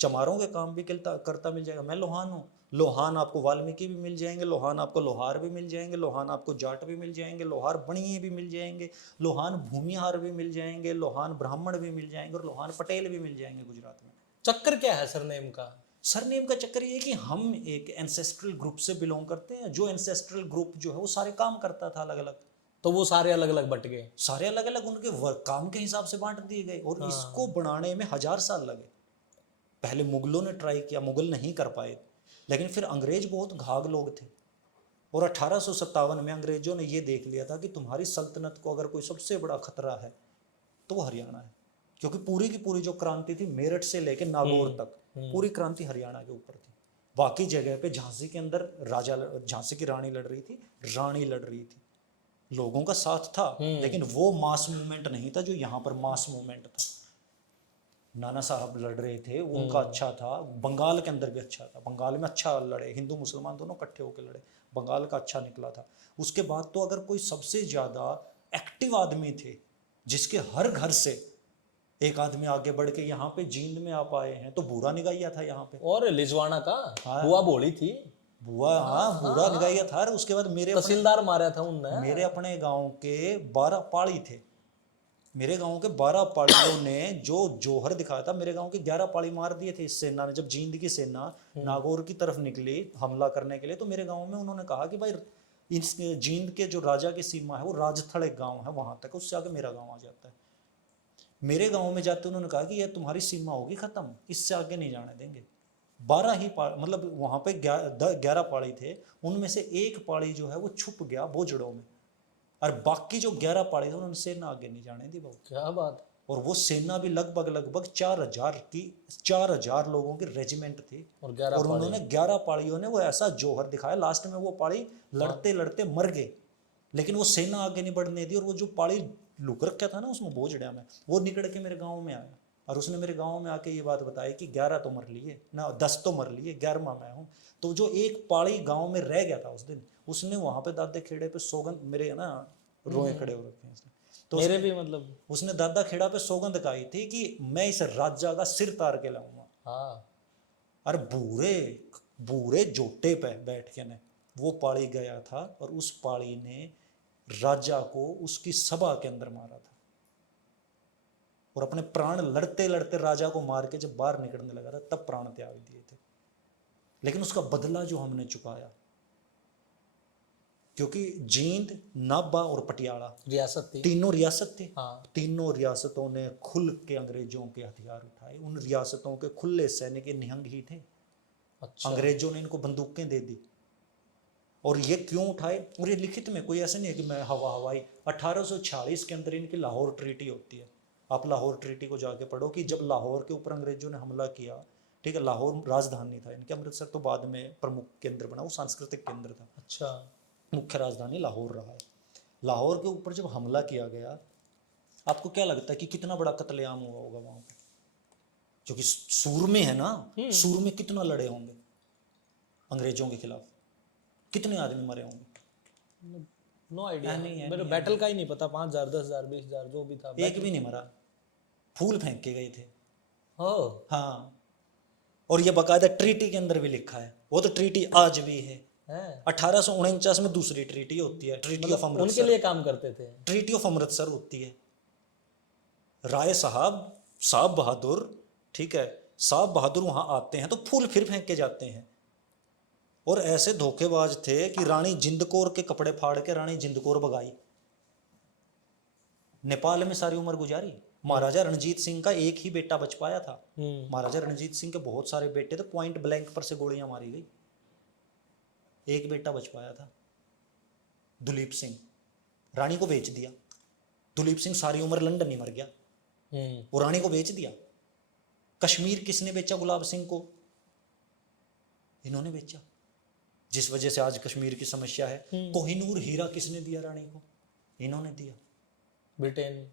चमारों के काम भी करता मिल जाएगा। मैं लोहान हूँ, लोहान आपको वाल्मीकि भी मिल जाएंगे, लोहान आपको लोहार भी मिल जाएंगे, लोहान आपको जाट भी मिल जाएंगे, लोहार बणिये भी मिल जाएंगे, लोहान भूमिहार भी मिल जाएंगे, लोहान ब्राह्मण भी मिल जाएंगे और लोहान पटेल भी मिल जाएंगे गुजरात में। चक्कर क्या है सरनेम का? सरनेम का चक्कर ये है कि हम एक एंसेस्ट्रल ग्रुप से बिलोंग करते हैं। जो एंसेस्ट्रल ग्रुप जो है वो सारे काम करता था अलग अलग, तो वो सारे अलग अलग बट गए, सारे अलग अलग उनके काम के हिसाब से बांट दिए गए। और इसको बनाने में 1000 साल लगे। पहले मुगलों ने ट्राई किया, मुगल नहीं कर पाए, लेकिन फिर अंग्रेज बहुत घाघ लोग थे और 1857 में अंग्रेजों ने ये देख लिया था कि तुम्हारी सल्तनत को अगर कोई सबसे बड़ा खतरा है तो वो हरियाणा है। क्योंकि पूरी की पूरी जो क्रांति थी मेरठ से लेकर नागौर तक, पूरी क्रांति हरियाणा के ऊपर थी। बाकी जगह पे झांसी के अंदर झांसी की रानी लड़ रही थी, रानी लड़ रही थी, लोगों का साथ था, लेकिन वो मास मूवमेंट नहीं था जो यहाँ पर मास मूवमेंट था। नाना साहब लड़ रहे थे, उनका अच्छा था। बंगाल के अंदर भी अच्छा था, बंगाल में अच्छा लड़े, हिंदू मुसलमान दोनों इकट्ठे होकर लड़े, बंगाल का अच्छा निकला था। उसके बाद तो अगर कोई सबसे ज़्यादा एक्टिव आदमी थे जिसके हर घर से एक आदमी आगे बढ़ के यहाँ पे जींद में आप आए हैं तो भूरा निगाहिया था यहाँ पे। और लिजवाना का हाँ, बुआ बोली थी, बुआ, हाँ भूरा निगाहिया था। उसके बाद तहसीलदार मारा था उनने। मेरे अपने गांव के 12 पाड़ी थे, मेरे गांव के 12 पाड़ियों ने जो जोहर दिखाया था, मेरे गांव के 11 पाड़ी मार दिए थे इस सेना ने। जब जींद की सेना नागौर की तरफ निकली हमला करने के लिए तो मेरे गांव में उन्होंने कहा कि भाई इस जींद के जो राजा की सीमा है वो राजथड़ एक गांव है वहां तक, उससे आगे मेरा गांव आ जाता है। मेरे गांव में जाते उन्होंने कहा कि यह तुम्हारी सीमा होगी खत्म, इससे आगे नहीं जाने देंगे। 12 ही मतलब वहां पे 11 पाड़ी थे, उनमें से एक पाड़ी जो है वो छुप गया बोझड़ों में, और बाकी जो 11 पाड़ी थे उन्होंने सेना आगे नहीं जाने दी बाबू। क्या बात। और वो सेना भी लगभग 4,000 लोगों की रेजिमेंट थी, और 11 और उन्होंने 11 पाड़ियों ने वो ऐसा जोहर दिखाया, लास्ट में वो पाड़ी लड़ते लड़ते मर गए, लेकिन वो सेना आगे नहीं बढ़ने दी। और वो जो पाड़ी लुक रखा था ना उसमें बोझड़िया में, वो निकल के मेरे गाँव में आया, और उसने मेरे गाँव में आके ये बात बताई कि 11 तो मर लिए ना, 10 तो मर लिए, 11वां मैं हूँ। तो जो एक पाड़ी गाँव में रह गया था उस दिन, उसने वहां पे दादे खेड़े पे सौगंध, मेरे है ना रोए खड़े हो रखे हैं इसने, तो मेरे भी मतलब। उसने दादा खेड़ा पे सौगंध खाई थी कि मैं इस राजा का सिर तार के लाऊंगा। हाँ। और बूढ़े बूढ़े जोटे पे बैठ के ने वो पाड़ी गया था, और उस पाड़ी ने राजा को उसकी सभा के अंदर मारा था, और अपने प्राण लड़ते लड़ते राजा को मार के जब बाहर निकलने लगा था तब प्राण त्याग दिए थे। लेकिन उसका बदला जो हमने चुकाया, क्योंकि जींद, नाभा और पटियाला रियासत थी। तीनों रियासत थी। हाँ। तीनों रियासतों ने खुल के अंग्रेजों के हथियार उठाए, उन रियासतों के खुले सैनिक निहंग ही थे। अच्छा। अंग्रेजों ने इनको बंदूकें दे दी, और ये क्यों उठाए, और ये लिखित में कोई ऐसा नहीं है कि मैं हवाई 1846 के अंदर इनकी लाहौर ट्रीटी होती है। आप लाहौर ट्रीटी को जाके पढ़ो कि जब लाहौर के ऊपर अंग्रेजों ने हमला किया, ठीक है, लाहौर राजधानी था इनके, अमृतसर तो बाद में प्रमुख केंद्र बना, वो सांस्कृतिक केंद्र था, अच्छा। मुख्य राजधानी लाहौर रहा है। लाहौर के ऊपर जब हमला किया गया, आपको क्या लगता है कि कितना बड़ा कत्लेआम हुआ होगा वहां पे, क्योंकि सूरमे है ना, सूरमे कितना लड़े होंगे अंग्रेजों के खिलाफ, कितने आदमी मरे होंगे। नो आइडिया, नहीं है, मेरे बैटल का ही नहीं पता। 5,000 10,000 20,000 जो भी था। एक भी नहीं मरा, फूल फेंक के गए थे। हो। हाँ, और ये बकायदा ट्रीटी के अंदर भी लिखा है, वो तो ट्रीटी आज भी है। 1849 में दूसरी ट्रीटी होती है, ट्रीटी ऑफ उनके अमृतसर। लिए काम करते थे। ट्रीटी ऑफ अमृतसर होती है, राय साहब बहादुर, ठीक है, साहब बहादुर वहां आते हैं तो फूल फिर फेंक के जाते हैं। और ऐसे धोखेबाज थे कि रानी जिंद कौर के कपड़े फाड़ के रानी जिंद कौर भगाई, नेपाल में सारी उम्र गुजारी। महाराजा रणजीत सिंह का एक ही बेटा बच पाया था। महाराजा रणजीत सिंह के बहुत सारे बेटे थे, पॉइंट ब्लैंक पर से गोलियां मारी गई, एक बेटा बच पाया था, दुलीप सिंह। रानी को बेच दिया, दुलीप सिंह सारी उम्र लंदन ही मर गया, वो रानी को बेच दिया। कश्मीर किसने बेचा गुलाब सिंह को, इन्होंने बेचा, जिस वजह से आज कश्मीर की समस्या है। कोहिनूर हीरा किसने दिया रानी को, इन्होंने दिया। ब्रिटेन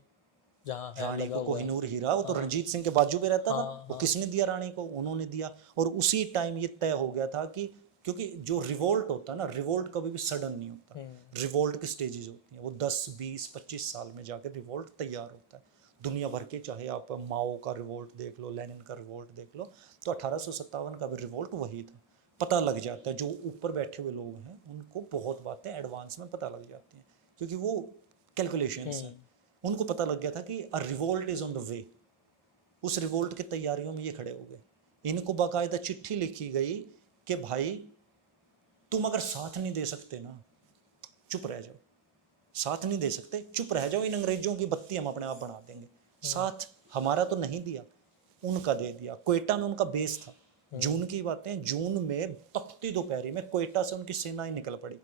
जहाँ है रानी लगा को हुआ है। कोहिनूर हीरा, वो तो रणजीत सिंह के बाजू पे रहता था, वो हाँ। किसने दिया रानी को, उन्होंने दिया। और उसी टाइम ये तय हो गया था कि, क्योंकि जो रिवोल्ट होता है ना, रिवोल्ट कभी भी सडन नहीं होता, रिवोल्ट की स्टेजेस होती हैं, वो 10 20 25 साल में जाकर रिवोल्ट तैयार होता है। दुनिया भर के, चाहे आप माओ का रिवोल्ट देख लो, लेनिन का रिवोल्ट देख लो, तो 1857 का भी रिवोल्ट वही था। पता लग जाता है, जो ऊपर बैठे हुए लोग हैं उनको बहुत बातें एडवांस में पता लग जाती हैं, क्योंकि वो कैलकुलेशंस हैं। उनको पता लग गया था कि a revolt is on the way. उस रिवोल्ट की तैयारियों में ये खड़े हो गए। इनको बाकायदा चिट्ठी लिखी गई कि भाई तुम अगर साथ नहीं दे सकते ना, चुप रह जाओ, साथ नहीं दे सकते चुप रह जाओ, इन अंग्रेजों की बत्ती हम अपने आप बना देंगे। साथ हमारा तो नहीं दिया, उनका दे दिया। क्वेटा में उनका बेस था, जून की बातें, जून में तपती दोपहरी में क्वेटा से उनकी सेनाएं निकल पड़ी,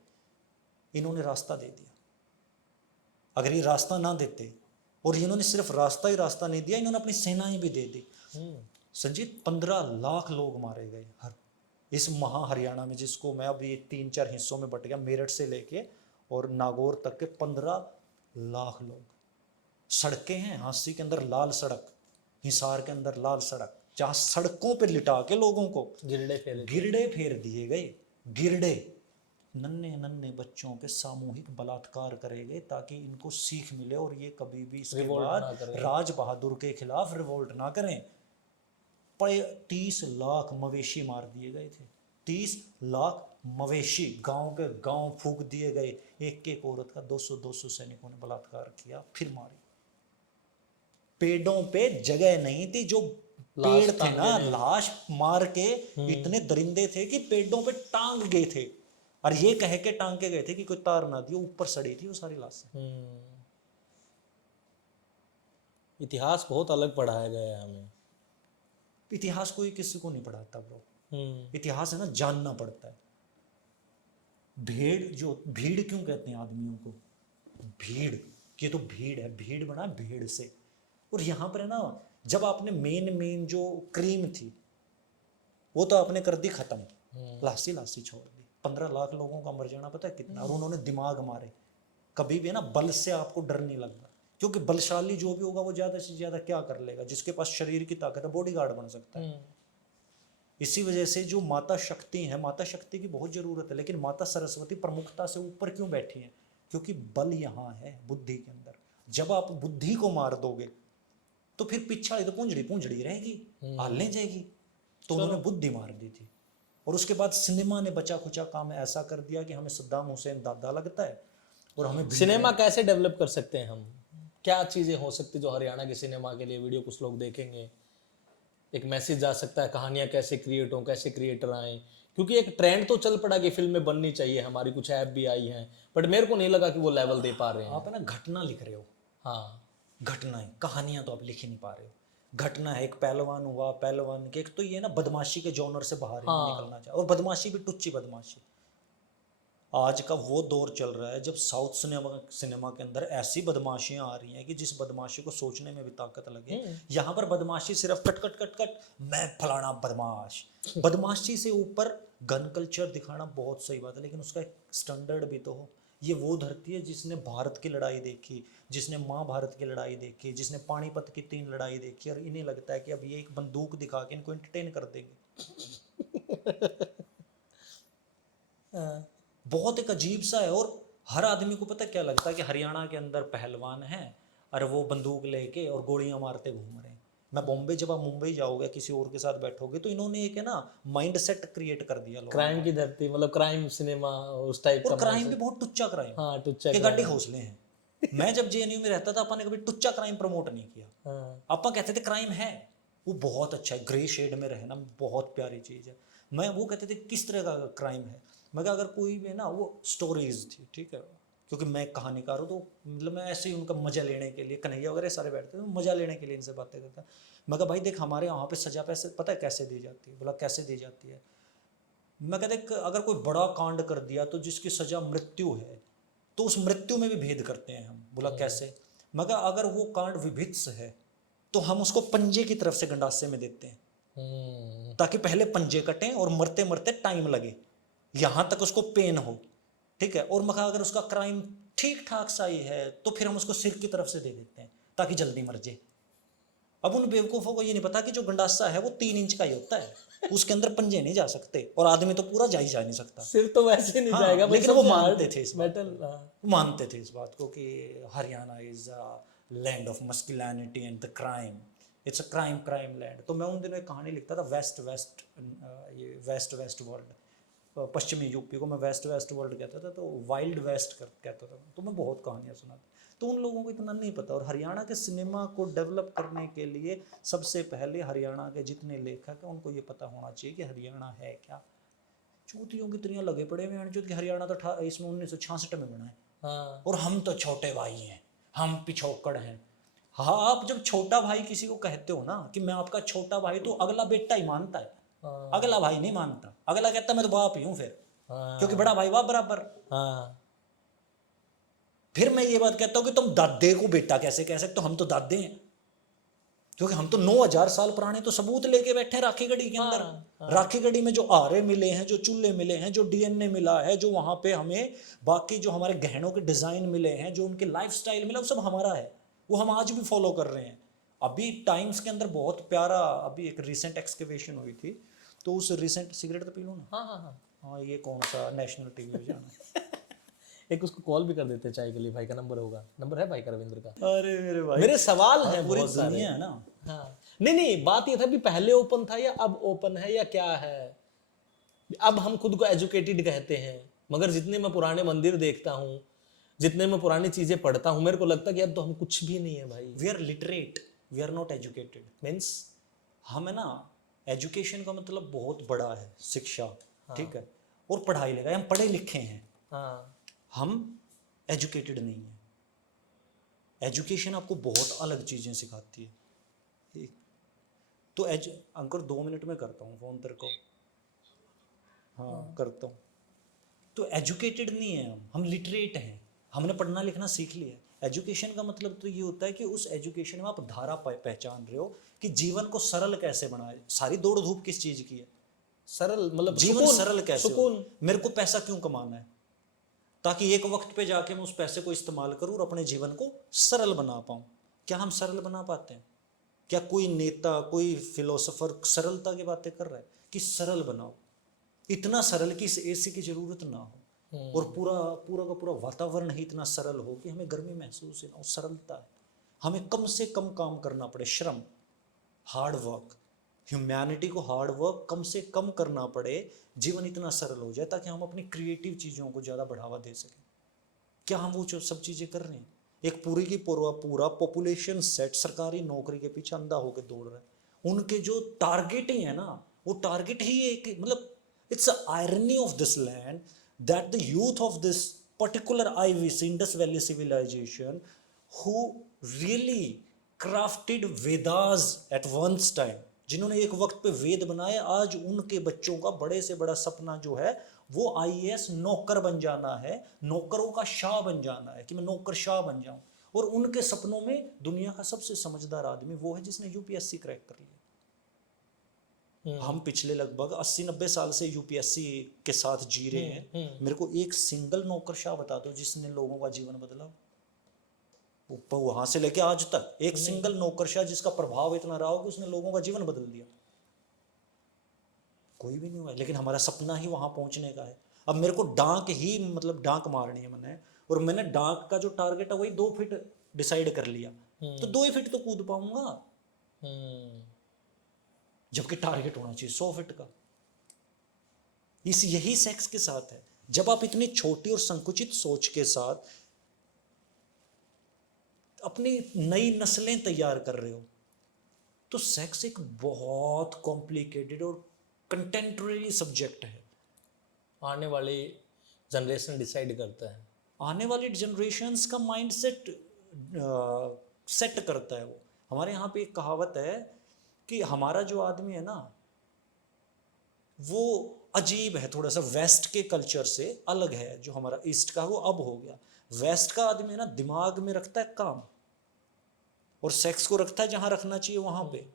इन्होंने रास्ता दे दिया। अगर ये रास्ता ना देते, और इन्होंने सिर्फ रास्ता ही रास्ता नहीं दिया, इन्होंने अपनी सेनाएं भी दे दी। संजीत 15 लाख लोग मारे गए हर इस महा हरियाणा में, जिसको मैं अभी 3-4 हिस्सों में बट गया, मेरठ से लेके और नागौर तक के 15 लाख लोग। सड़कें हैं, हांसी के अंदर लाल सड़क, हिसार के अंदर लाल सड़क, जहाँ सड़कों पर लिटा के लोगों को गिरडे फेर दिए गए। गिरडे नन्हे नन्हे बच्चों के सामूहिक बलात्कार करे गए, ताकि इनको सीख मिले और ये कभी भी इसके बाद राज बहादुर के खिलाफ रिवोल्ट ना करें। 30 लाख मवेशी मार दिए गए थे, 30 लाख मवेशी गांव के गांव फूंक दिए गए। एक एक औरत का 200-200 सैनिकों ने बलात्कार किया, फिर मारी। पेड़ों पे जगह नहीं थी, जो पेड़ थे ना, लाश मार के इतने दरिंदे थे कि पेड़ों पे टांग गए थे, और ये कह के टांग के गए थे कि कोई तार ना दियो, ऊपर सड़ी थी वो सारी लाशें। इतिहास बहुत अलग पढ़ाया गया है हमें। इतिहास कोई किसी को नहीं पढ़ाता ब्रो। इतिहास है ना, जानना पड़ता है। भीड़ क्यों कहते हैं आदमियों को? भीड़, ये तो भीड़ है, भीड़ बना भीड़ से। और यहाँ पर है ना, जब आपने मेन जो क्रीम थी वो तो आपने कर दी खत्म, लासी छोड़ दी। 15 लाख लोगों का मर जाना पता है कितना? और उन्होंने दिमाग मारे। कभी भी ना बल से आपको डर नहीं लगता, क्योंकि बलशाली जो भी होगा वो ज्यादा से ज्यादा क्या कर लेगा? जिसके पास शरीर की ताकत है बॉडीगार्ड बन सकता है। इसी वजह से जो माता शक्ति है, माता शक्ति की बहुत जरूरत है, लेकिन माता सरस्वती प्रमुखता से ऊपर क्यों बैठी है? क्योंकि बल यहाँ है बुद्धि के अंदर। जब आप बुद्धि को मार दोगे तो फिर पिछाड़ी तो पूंजड़ी रहेगी, हालने जाएगी। तो उन्होंने बुद्धि मार दी थी। और उसके बाद सिनेमा ने बचा खुचा काम ऐसा कर दिया कि हमें सद्दाम हुसैन दादा लगता है। और हमें सिनेमा कैसे डेवलप कर सकते हैं हम? क्या चीजें हो सकती जो हरियाणा के सिनेमा के लिए वीडियो कुछ लोग देखेंगे, एक मैसेज जा सकता है, कहानियां कैसे क्रिएट हो, कैसे क्रिएटर आए? क्योंकि एक ट्रेंड तो चल पड़ा कि फिल्में बननी चाहिए, हमारी कुछ ऐप भी आई हैं, बट मेरे को नहीं लगा कि वो लेवल दे पा रहे हैं। आप है ना घटना लिख रहे हो। हाँ, घटनाएं, कहानियां तो आप लिख ही नहीं पा रहे हो। घटना है, एक पहलवान हुआ, पहलवान के एक तो ये ना बदमाशी के जॉनर से बाहर ही नहीं निकलना चाहिए। और बदमाशी भी टुच्ची बदमाशी। आज का वो दौर चल रहा है जब साउथ सिनेमा के अंदर ऐसी बदमाशियां आ रही हैं कि जिस बदमाशी को सोचने में भी ताकत लगे। यहाँ पर बदमाशी सिर्फ कट कट कट कट, मैं फलाना बदमाश। बदमाशी से ऊपर गन कल्चर दिखाना बहुत सही बात है, लेकिन उसका एक स्टैंडर्ड भी तो हो। ये वो धरती है जिसने भारत की लड़ाई देखी, जिसने महाभारत की लड़ाई देखी, जिसने पानीपत की 3 लड़ाई देखी, और इन्हें लगता है कि अब ये एक बंदूक दिखा के इनको एंटरटेन कर देंगे। बहुत एक अजीब सा है। और हर आदमी को पता क्या लगता है कि हरियाणा के अंदर पहलवान है और वो बंदूक लेके और गोलियां मारते घूम रहे हैं। मैं बॉम्बे, जब आप मुंबई जाओगे किसी और के साथ बैठोगे तो इन्होंने एक है ना माइंड सेट क्रिएट कर दिया लोगों क्राइम की धरती, मतलब क्राइम सिनेमा उस टाइप का। और क्राइम भी बहुत टुच्चा क्राइम। हाँ, टुच्चा के गाड़ी हौसले हैं। मैं जब जेएनयू में रहता था अपन ने कभी टुच्चा क्राइम प्रमोट नहीं किया। अपन कहते थे क्राइम है, वो बहुत अच्छा है, ग्रे शेड में रहना बहुत प्यारी चीज़ है। मैं वो कहते थे किस तरह का क्राइम है? मगर अगर कोई भी ना, वो स्टोरीज थी, ठीक है, क्योंकि मैं कहानीकार हूँ, तो मतलब मैं ऐसे ही उनका मजा लेने के लिए, कन्हैया वगैरह सारे बैठते थे, मजा लेने के लिए इनसे बातें करता। मैं कहा भाई देख, हमारे यहाँ पे सजा पैसे पता है कैसे दी जाती है? बोला कैसे दी जाती है? मैं कहते अगर कोई बड़ा कांड कर दिया तो जिसकी सजा मृत्यु है तो उस मृत्यु में भी भेद करते हैं हम। बोला कैसे? मगर अगर वो कांड विभित्स है तो हम उसको पंजे की तरफ से गंडासे में देते हैं, ताकि पहले पंजे कटें और मरते मरते टाइम लगे, यहां तक उसको पेन हो, ठीक है। और मगर अगर उसका क्राइम ठीक ठाक सा ही है तो फिर हम उसको सिर की तरफ से दे देते हैं ताकि जल्दी मर जाए। अब उन बेवकूफ़ों को ये नहीं पता कि जो गंडासा है वो 3 इंच का ही होता है, उसके अंदर पंजे नहीं जा सकते, और आदमी तो पूरा जा ही नहीं सकता। सिर तो वैसे नहीं जाएगा, लेकिन वो मानते थे इस बात मेटल। को, मानते थे इस बात को कि Haryana is a land of masculinity and the crime, it's a crime land. तो मैं उन दिनों एक कहानी लिखता था, वेस्ट वर्ल्ड, पश्चिमी यूपी को मैं वेस्ट वर्ल्ड कहता था, तो वाइल्ड वेस्ट कहता था। तो मैं बहुत कहानियाँ सुनाता। तो उन लोगों को इतना नहीं पता। और हरियाणा के सिनेमा को डेवलप करने के लिए सबसे पहले हरियाणा के जितने लेखक हैं उनको ये पता होना चाहिए कि हरियाणा है क्या। चूतियों की तरह लगे पड़े हैं कि हरियाणा तो इसमें 1966 में बना है, और हम तो छोटे भाई हैं, हम पिछोकड़ हैं। हाँ, आप जब छोटा भाई किसी को कहते हो ना कि मैं आपका छोटा भाई, तो अगला बेटा ही मानता है, अगला भाई नहीं मानता। अगला कहता मैं तो बाप ही हूँ फिर, क्योंकि बड़ा भाई बाप बराबर। फिर मैं ये बात कहता हूँ कि तुम दादे को बेटा कैसे कह सकते हो? हम तो दादे हैं, क्योंकि हम तो 9000 साल पुराने तो सबूत लेके बैठे हैं राखी गढ़ी के अंदर। राखी गढ़ी में जो आरे मिले हैं, जो चूल्हे मिले हैं, जो डीएनए मिला है, जो वहां पे हमें बाकी जो हमारे गहनों के डिजाइन मिले हैं, जो उनके लाइफस्टाइल मिला, वो सब हमारा है, वो हम आज भी फॉलो कर रहे हैं। अभी टाइम्स के अंदर बहुत प्यारा, अभी एक रिसेंट एक्सकवेशन हुई थी, तो उस रिसेंट, सिगरेट तो पी लो ना। हाँ, ये कौन सा नेशनल टेलीविजन है? एक उसको कॉल भी कर देते चाय के लिए, भाई का नंबर होगा, नंबर है भाई का रविंद्र का। अरे मेरे भाई, मेरे सवाल हैं पूरी बहुत सारे। दुनिया है ना। हाँ, नहीं, बात ये था कि पहले ओपन था या अब ओपन है या क्या है? अब हम खुद को एजुकेटेड कहते हैं, मगर जितने मैं पुराने मंदिर देखता हूँ, जितने मैं पुरानी चीजें पढ़ता हूँ, मेरे को लगता है कि अब तो हम कुछ भी नहीं है भाई। We are literate, we are not educated. Means हम है ना, एजुकेशन का मतलब बहुत बड़ा है, शिक्षा, ठीक है, और पढ़ाई लिखाई, हम पढ़े लिखे हैं, हम एजुकेटेड नहीं है। एजुकेशन आपको बहुत अलग चीज़ें सिखाती है। ठीक। तो अंकुर 2 मिनट में करता हूँ फ़ोन तेरे को। हाँ करता हूँ। तो एजुकेटेड नहीं है हम लिटरेट हैं, हमने पढ़ना लिखना सीख लिया। एजुकेशन का मतलब तो ये होता है कि उस एजुकेशन में आप धारा पहचान रहे हो कि जीवन को सरल कैसे बनाए। सारी दौड़ धूप किस चीज़ की है? सरल मतलब जीवन सुकून, सरल कैसे हो? सुकून। मेरे को पैसा क्यों कमाना है? ताकि एक वक्त पे जाके मैं उस पैसे को इस्तेमाल करूं और अपने जीवन को सरल बना पाऊं। क्या हम सरल बना पाते हैं? क्या कोई नेता, कोई फिलोसोफर सरलता की बातें कर रहा है कि सरल बनाओ, इतना सरल कि इस एसी की जरूरत ना हो और पूरा पूरा का पूरा वातावरण ही इतना सरल हो कि हमें गर्मी महसूस ही ना हो? सरलता है। हमें कम से कम काम करना पड़े, श्रम, हार्ड वर्क, ह्यूमैनिटी को हार्ड वर्क कम से कम करना पड़े, जीवन इतना सरल हो जाए ताकि हम अपनी क्रिएटिव चीज़ों को ज़्यादा बढ़ावा दे सकें। क्या हम वो सब चीज़ें कर रहे हैं? एक पूरी की पूरा पॉपुलेशन सेट सरकारी नौकरी के पीछे अंधा होकर दौड़ रहा है। उनके जो टारगेट ही है ना, वो टारगेट ही एक मतलब it's a irony of this land that the youth of this particular IVC Indus valley civilization who really crafted Vedas at once time, जिन्होंने एक वक्त पे वेद बनाए, आज उनके बच्चों का बड़े से बड़ा सपना जो है वो आईएएस नौकर बन जाना है, नौकरों का शाह बन जाना है, कि मैं नौकर शाह बन जाऊं। और उनके सपनों में दुनिया का सबसे समझदार आदमी वो है जिसने यूपीएससी क्रैक कर लिया। हम पिछले लगभग 80-90 साल से यूपीएससी के साथ जी रहे हैं। मेरे को एक सिंगल नौकरशाह बता दो जिसने लोगों का जीवन बदला, वहां से लेके आज तक एक सिंगल नौकरशाह जिसका प्रभाव इतना रहा हो कि उसने लोगों का जीवन बदल दिया। कोई भी नहीं हुआ। लेकिन हमारा सपना ही वहां पहुंचने का है। अब मेरे को डांक ही मतलब डांक मारनी है मैंने, और मैंने डांक का जो टारगेट है वही 2 फीट डिसाइड कर लिया, तो 2 ही फीट तो कूद पाऊंगा, जबकि टारगेट होना चाहिए 100 फीट का। यही सेक्स के साथ है। जब आप इतनी छोटी और संकुचित सोच के साथ अपनी नई नस्लें तैयार कर रहे हो, तो सेक्स एक बहुत कॉम्प्लिकेटेड और कंटेम्प्रेरी सब्जेक्ट है। आने वाली जनरेशन डिसाइड करता है, आने वाली जनरेशन्स का माइंड सेट करता है वो। हमारे यहाँ पे एक कहावत है कि हमारा जो आदमी है ना वो अजीब है, थोड़ा सा वेस्ट के कल्चर से अलग है। जो हमारा ईस्ट का वो अब हो गया। वेस्ट का आदमी है ना दिमाग में रखता है काम और सेक्स को रखता है जहाँ रखना चाहिए वहाँ पे।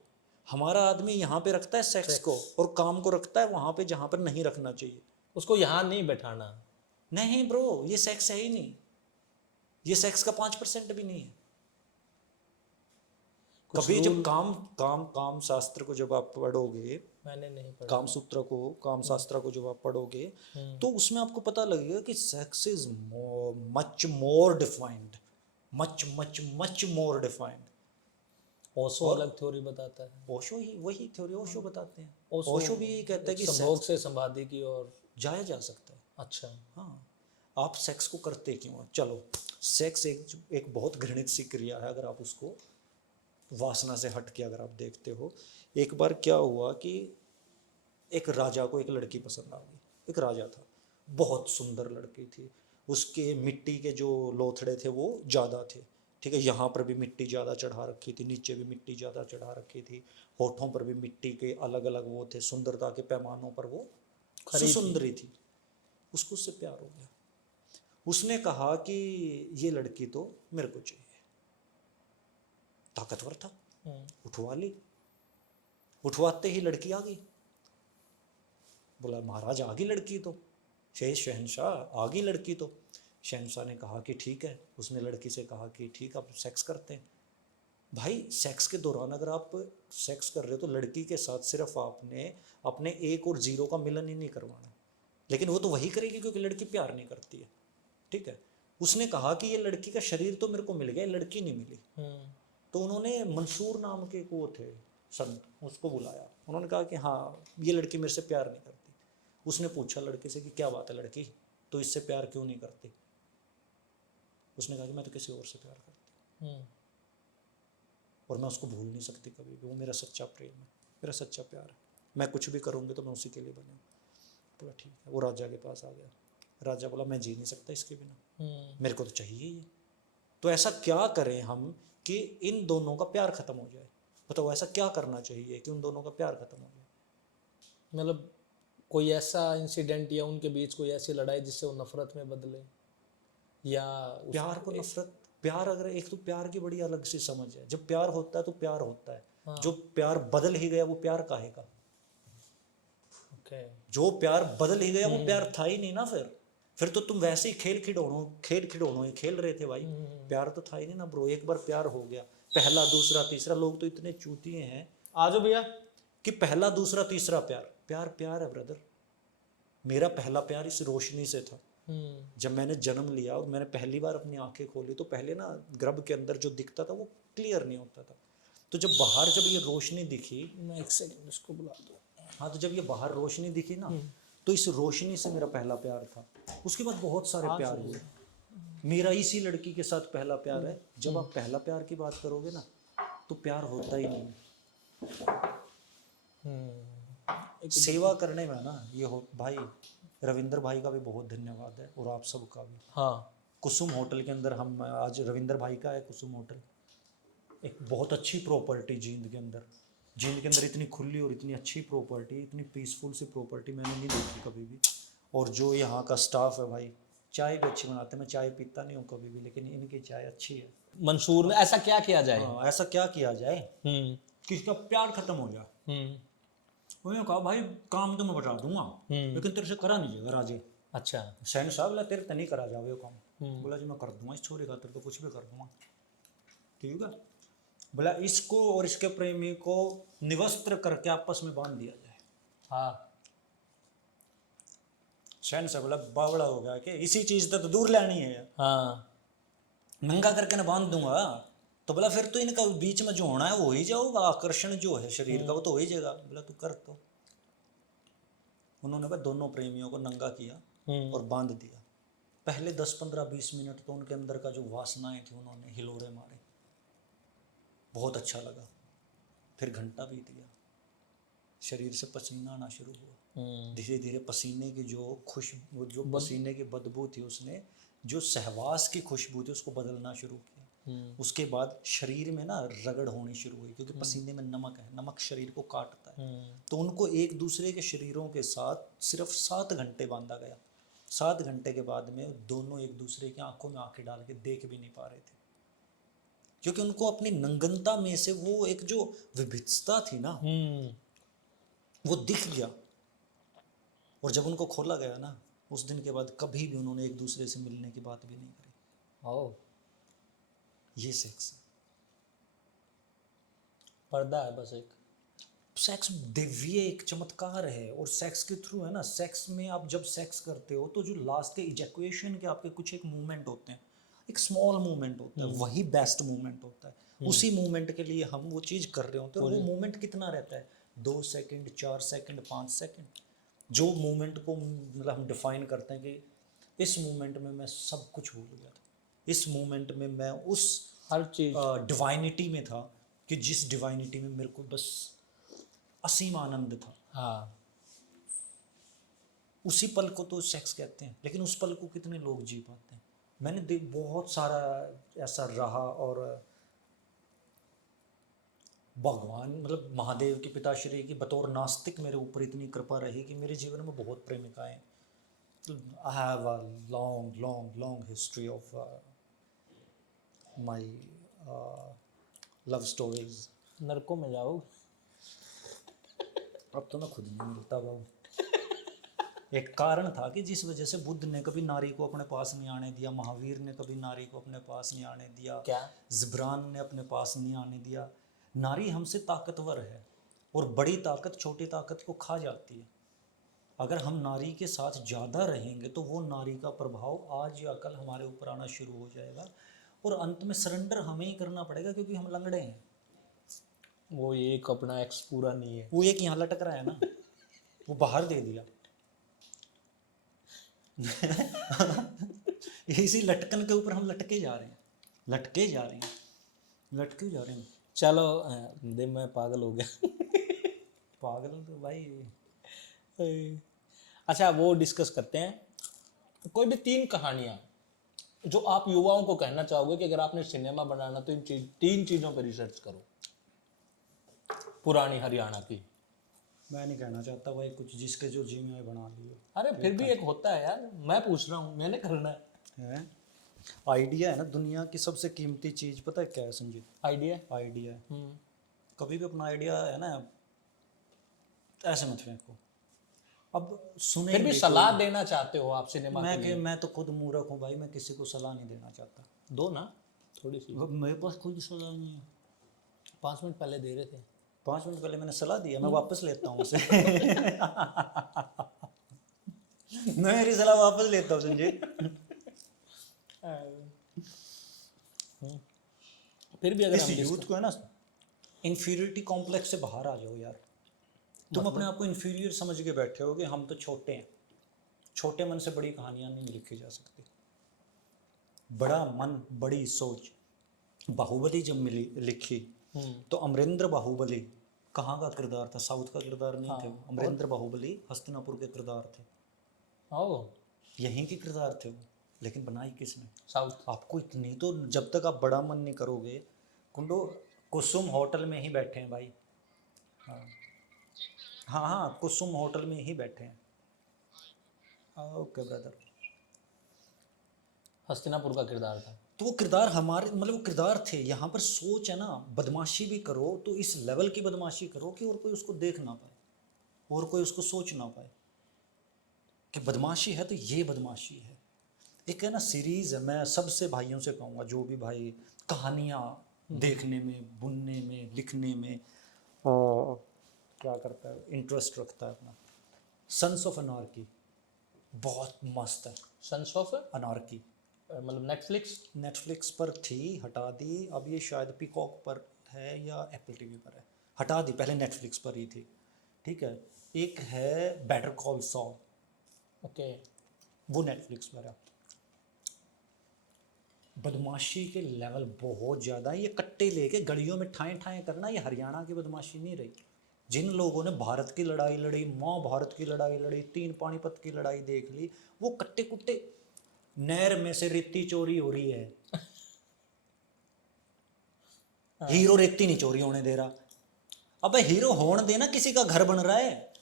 हमारा आदमी यहाँ पे रखता है सेक्स को और काम को रखता है वहाँ पे जहाँ पर नहीं रखना चाहिए। उसको यहाँ नहीं बैठाना। नहीं ब्रो, ये सेक्स है ही नहीं, ये सेक्स का 5% भी नहीं है। कभी जब काम शास्त्र को जब आप पढ़ोगे, मैंने नहीं पढ़ा। काम सूत्र को, काम शास्त्र को जब आप पढ़ोगे तो उसमें आपको पता लगेगा कि sex is much more defined, much much much more defined. Osho अलग थ्योरी बताता है। ओशो ही वही थ्योरी ओशो बताते हैं। ओशो ओशो भी यही कहता है कि संभोग से समाधि की ओर जाया जा सकता है। अच्छा, हाँ, आप सेक्स को करते क्यों हैं? चलो, सेक्स एक बहुत घृणित सी क्रिया है अगर आप उसको वासना से हट के अगर आप देखते हो। एक बार क्या हुआ कि एक राजा को एक लड़की पसंद आ गई। एक राजा था, बहुत सुंदर लड़की थी, उसके मिट्टी के जो लोथड़े थे वो ज़्यादा थे, ठीक है, यहाँ पर भी मिट्टी ज़्यादा चढ़ा रखी थी, नीचे भी मिट्टी ज़्यादा चढ़ा रखी थी, होठों पर भी मिट्टी के अलग अलग वो थे, सुंदरता के पैमानों पर वो सुंदरी थी। उसको उससे प्यार हो गया। उसने कहा कि ये लड़की तो मेरे को चाहिए। ताकतवर था, उठवा ली। उठवाते ही लड़की आ गई। बोला महाराज आ गई लड़की तो, शहंशाह आ गई लड़की तो। शहंशाह ने कहा कि ठीक है। उसने लड़की से कहा कि ठीक अब सेक्स करते हैं। भाई सेक्स के दौरान अगर आप सेक्स कर रहे हो तो लड़की के साथ सिर्फ आपने अपने 1 और 0 का मिलन ही नहीं करवाना, लेकिन वो तो वही करेगी क्योंकि लड़की प्यार नहीं करती है, ठीक है। उसने कहा कि ये लड़की का शरीर तो मेरे को मिल गया, लड़की नहीं मिली। तो उन्होंने मंसूर नाम के को थे संत, उसको बुलाया। उन्होंने कहा कि हाँ ये लड़की मेरे से प्यार नहीं करती। उसने पूछा लड़की से कि क्या बात है लड़की, तो इससे प्यार क्यों नहीं करती? उसने कहा कि मैं तो किसी और से प्यार करती और मैं उसको भूल नहीं सकती कभी भी, वो मेरा सच्चा प्रेम है, मेरा सच्चा प्यार है, मैं कुछ भी करूँगी तो मैं उसी के लिए बनी हूँ। बोला ठीक है। वो राजा के पास आ गया। राजा बोला मैं जी नहीं सकता इसके बिना, मेरे को तो चाहिए ये। तो ऐसा क्या करें हम कि इन दोनों का प्यार खत्म हो जाए? बताओ ऐसा क्या करना चाहिए कि उन दोनों का प्यार खत्म हो जाए? मतलब कोई ऐसा इंसिडेंट या उनके बीच कोई ऐसी लड़ाई जिससे वो नफरत में बदले, या प्यार को नफरत, प्यार अगर, एक तो प्यार की बड़ी अलग सी समझ है। जब प्यार होता है तो प्यार होता है, जो प्यार बदल ही गया वो प्यार काहे का? ओके। जो प्यार बदल ही गया वो प्यार था ही नहीं ना। फिर तो तुम वैसे ही खेल खिडौनों ही खेल रहे थे भाई। प्यार तो था ही नहीं ना ब्रो। एक बार प्यार हो गया, पहला दूसरा तीसरा, लोग तो इतने चूतिए हैं आ जाओ भैया। कि पहला दूसरा तीसरा प्यार, प्यार प्यार है ब्रदर। मेरा पहला प्यार इस रोशनी से था। जब मैंने जन्म लिया और मैंने पहली बार अपनी आंखें खोली तो पहले ना गर्भ के अंदर जो दिखता था वो क्लियर नहीं होता था। तो जब बाहर जब ये रोशनी दिखी, मैं एक सेकंड इसको बुला दूं। हाँ, तो जब ये बाहर रोशनी दिखी ना, तो इस रोशनी से मेरा पहला प्यार था। उसके बाद बहुत सारे प्यार हुए। मेरा इसी लड़की के साथ पहला प्यार है। जब आप पहला प्यार की बात करोगे ना तो प्यार होता ही नहीं। सेवा करने में ना ये हो भाई, रविंद्र भाई का भी बहुत धन्यवाद है और आप सबका भी। हाँ। कुसुम होटल के अंदर हम आज, रविंद्र भाई का है कुसुम होटल, एक बहुत अच्छी प्रॉपर्टी जींद के अंदर। जींद के अंदर इतनी खुली और इतनी अच्छी प्रॉपर्टी, इतनी पीसफुल सी प्रॉपर्टी मैंने नहीं देखी कभी भी। और जो यहाँ का स्टाफ है भाई, चाय भी अच्छी बनाते हैं। मैं चाय पीता नहीं हूँ कभी भी, लेकिन इनकी चाय अच्छी है। मंसूर ने ऐसा क्या किया जाए? हाँ, ऐसा क्या किया जाए कि इसका प्यार खत्म हो जाए। उन्होंने कहा भाई काम तो मैं बता दूंगा, लेकिन तेरे से करा नहीं जाएगा राजे। अच्छा। सैन साहब बोला तेरे तो नहीं करा जावे काम। बोला जी मैं कर दूंगा इस छोरे का, तेरे तो कुछ भी कर दूंगा। ठीक है, बोला इसको और इसके प्रेमी को निवस्त्र करके आपस में बांध दिया जाए। हाँ। सैन साहब बोला बावड़ा हो गया कि इसी चीज तो दूर लेनी है, हाँ। नंगा करके ना बांध दूंगा। तो बोला फिर तो इनका बीच में जो होना है वो हो ही जाऊगा, आकर्षण जो है शरीर का वो तो हो ही जाएगा। बोला तू कर। तो उन्होंने भाई दोनों प्रेमियों को नंगा किया और बांध दिया। पहले 10-15-20 मिनट तो उनके अंदर का जो वासनाएं थी उन्होंने हिलोरे मारे, बहुत अच्छा लगा। फिर घंटा बीत गया, शरीर से पसीना आना शुरू हुआ। धीरे धीरे पसीने की जो खुशबू, जो पसीने की बदबू थी, उसने जो सहवास की खुशबू थी उसको बदलना शुरू किया। उसके बाद शरीर में ना रगड़ होनी शुरू हुई, क्योंकि पसीने में नमक है, नमक शरीर को काटता है। तो उनको एक दूसरे के शरीरों के साथ सिर्फ 7 घंटे बांधा गया। 7 घंटे के बाद में दोनों एक दूसरे की आंखों में आंखें डाल के देख भी नहीं पा रहे थे, क्योंकि उनको अपनी नंगनता में से वो एक जो विभिन्नता थी ना वो दिख गया। और जब उनको खोला गया ना, उस दिन के बाद कभी भी उन्होंने एक दूसरे से मिलने की बात भी नहीं करी। ओ, ये सेक्स है। पर्दा है बस एक। सेक्स दिव्य एक चमत्कार है, और सेक्स के थ्रू है ना, सेक्स में आप जब सेक्स करते हो तो जो लास्ट के इजैकुएशन के आपके कुछ एक मूवमेंट होते हैं, एक स्मॉल मूवमेंट होता है, वही बेस्ट मूवमेंट होता है। उसी मूवमेंट के लिए हम वो चीज़ कर रहे होते हैं। और वो मूवमेंट कितना रहता है? 2 सेकंड, 4 सेकंड, 5 सेकंड। जो मूवमेंट को मतलब हम डिफाइन करते हैं कि इस मूवमेंट में मैं सब कुछ भूल गया था, इस मूवमेंट में मैं उस हर चीज डिवाइनिटी में था कि जिस डिवाइनिटी में मेरे को बस असीम आनंद था। हाँ। उसी पल को तो सेक्स कहते हैं, लेकिन उस पल को कितने लोग जी पाते हैं? मैंने बहुत सारा ऐसा रहा। और भगवान मतलब महादेव के पिताश्री की बतौर नास्तिक मेरे ऊपर इतनी कृपा रही कि मेरे जीवन में बहुत प्रेमिकाएं। I have a long long long history of my love stories. नरकों में जाओ। अब तो मैं खुद नहीं मिलता बाबू। एक कारण था कि जिस वजह से बुद्ध ने कभी नारी को अपने पास नहीं आने दिया, महावीर ने कभी नारी को अपने पास नहीं आने दिया, क्या? जिब्रान ने अपने पास नहीं आने दिया। नारी हमसे ताकतवर है, और बड़ी ताकत छोटी ताकत को खा जाती है। अगर हम नारी के साथ ज़्यादा रहेंगे तो वो नारी का प्रभाव आज या कल हमारे ऊपर आना शुरू हो जाएगा, और अंत में सरेंडर हमें ही करना पड़ेगा, क्योंकि हम लंगड़े हैं। वो एक अपना एक्स पूरा नहीं है। वो एक यहाँ लटक रहा है ना, वो बाहर दे दिया। इसी लटकन के ऊपर हम लटके जा रहे हैं, लटके जा रहे हैं, लटके जा रहे हैं। चलो दे, मैं पागल हो गया। पागल तो भाई। अच्छा, वो डिस्कस करते हैं। कोई भी 3 कहानियाँ जो आप युवाओं को कहना चाहोगे कि अगर आपने सिनेमा बनाना तो इन तीन चीजों पर रिसर्च करो, पुरानी हरियाणा की। मैं नहीं कहना चाहता भाई कुछ, जिसके जो जी में बना लिए अरे फिर भी एक होता है यार, मैं पूछ रहा हूँ, मैंने करना है। आइडिया है ना, दुनिया की सबसे कीमती चीज पता है क्या है संजीव? आइडिया। आइडिया है। कभी भी अपना आइडिया है ना ऐसे मत फेंको। अब सुने फिर भी सलाह देना चाहते हो आप सिनेमा के लिए? मैं तो खुद मूर्ख हूँ भाई, मैं किसी को सलाह नहीं देना चाहता। दो ना थोड़ी सी। मेरे पास खुद सलाह नहीं है। 5 मिनट पहले दे रहे थे। 5 मिनट पहले मैंने सलाह दी है, मैं वापस लेता हूँ उसे। मैं मेरी सलाह वापस लेता हूँ संजय। फिर भी अगर इस हम यूथ को है ना, इन्फीरियरिटी कॉम्प्लेक्स से बाहर आ जाओ यार। तुम अपने आप को इन्फीरियर समझ के बैठे हो कि हम तो छोटे हैं। छोटे मन से बड़ी कहानियां नहीं लिखी जा सकती। बड़ा मन बड़ी सोच। बाहुबली जब मिली लिखी तो अमरेंद्र बाहुबली कहाँ का किरदार था? साउथ का किरदार नहीं थे वो। अमरेंद्र बाहुबली हस्तिनापुर के किरदार थे, ओ यहीं के किरदार थे वो, लेकिन बनाई किसने? साउथ। आपको इतनी तो, जब तक आप बड़ा मन नहीं करोगे, कुंडो कुसुम होटल में ही बैठे हैं भाई। हाँ हाँ हाँ, कुसुम होटल में ही बैठे हैं। Okay brother. हस्तिनापुर का किरदार था। तो वो किरदार हमारे, मतलब वो किरदार थे। यहाँ पर सोच है ना, बदमाशी भी करो तो इस लेवल की बदमाशी करो कि और कोई उसको देख ना पाए, और कोई उसको सोच ना पाए कि बदमाशी है तो ये बदमाशी है। एक है ना सीरीज़ है, मैं सबसे भाइयों से कहूँगा, जो भी भाई कहानियाँ देखने में, बुनने में, लिखने में क्या करता है, इंटरेस्ट रखता है अपना, सन्स ऑफ अनार्की बहुत मस्त है। सन्स ऑफ अनार्की मतलब नेटफ्लिक्स पर थी, हटा दी। अब ये शायद पीकॉक पर है या एप्पल टीवी पर है, हटा दी। पहले नेटफ्लिक्स पर ही थी, ठीक है। एक है बेटर कॉल सॉल, ओके, वो नेटफ्लिक्स पर है। बदमाशी के लेवल बहुत ज़्यादा है। ये कट्टे लेके गलियों में ठाएं ठाएं करना, ये हरियाणा की बदमाशी नहीं रही। जिन लोगों ने भारत की लड़ाई लड़ी, महाभारत की लड़ाई लड़ी, 3 पानीपत की लड़ाई देख ली, वो कट्टे कुट्टे, नहर में से रेती चोरी हो रही है, हीरो रेती नहीं चोरी होने दे रहा। अबे हीरो होने देना, किसी का घर बन रहा है।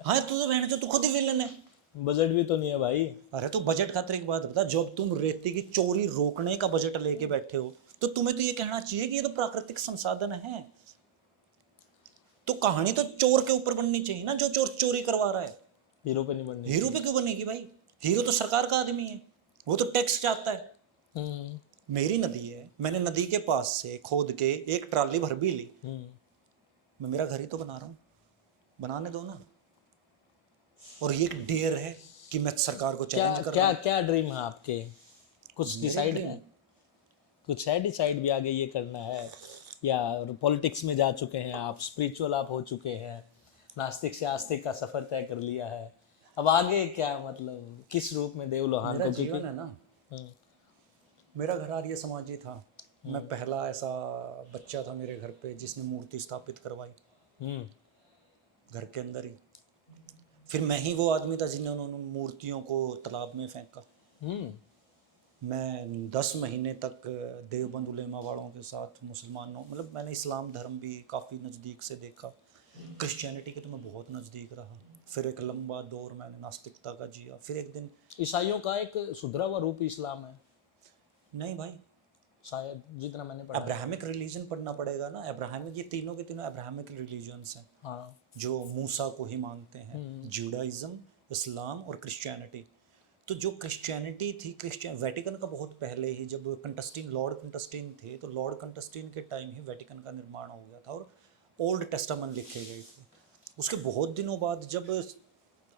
हाँ तू तो बहन, तू खुद ही विलन है। बजट भी तो नहीं है भाई। अरे तो बजट खातिर एक बात बता, जब तुम रेती की चोरी रोकने का बजट लेके बैठे हो तो तुम्हें तो ये कहना चाहिए कि ये तो प्राकृतिक संसाधन है। तो कहानी तो चोर के ऊपर बननी चाहिए ना, जो चोर चोरी करवा रहा है। हीरो पे नहीं बननी। हीरो पे क्यों बनेगी भाई? हीरो तो सरकार का आदमी है, वो तो टैक्स चाहता है। मेरी नदी है, मैंने नदी के पास से खोद के एक ट्राली भर भी ली, मैं मेरा घर ही तो बना रहा हूँ, बनाने दो ना। और ये एक डेयर है कि मैं सरकार को चैलेंज कर रहा हूँ। क्या ड्रीम है आपके? कुछ डिसाइड है? कुछ है डिसाइड भी आगे ये करना है, या पॉलिटिक्स में जा चुके हैं आप, स्पिरिचुअल आप हो चुके हैं, नास्तिक से आस्तिक का सफर तय कर लिया है, अब आगे क्या, मतलब किस रूप में देव लोहान को? जीवन है ना, मेरा घर आर्य समाजी था। मैं पहला ऐसा बच्चा था मेरे घर पे जिसने मूर्ति स्थापित करवाई घर के अंदर ही। फिर मैं ही वो आदमी था जिन्होंने मूर्तियों को तालाब में फेंका। मैं 10 महीने तक देवबंद उलेमा वालों के साथ मुसलमानों, मतलब मैंने इस्लाम धर्म भी काफ़ी नज़दीक से देखा, क्रिश्चियनिटी के तो मैं बहुत नज़दीक रहा। फिर एक लंबा दौर मैंने नास्तिकता का जिया। फिर एक दिन, ईसाइयों का एक सुधरा हुआ रूप इस्लाम है? नहीं भाई, शायद जितना मैंने पढ़ा। अब्राहमिक रिलीजन पढ़ना पड़ेगा ना। अब्राहमिक, ये तीनों के तीनों अब्राहमिक रिलीजन्स हैं। हाँ, जो मूसा को ही मानते हैं, जूडाइज़म, इस्लाम और क्रिश्चियनिटी। तो जो क्रिश्चियनिटी थी, वेटिकन का बहुत पहले ही, जब कंटस्टीन, लॉर्ड कंटस्टीन थे, तो लॉर्ड कंटस्टीन के टाइम ही वेटिकन का निर्माण हो गया था और ओल्ड टेस्टामेंट लिखे गए थे। उसके बहुत दिनों बाद जब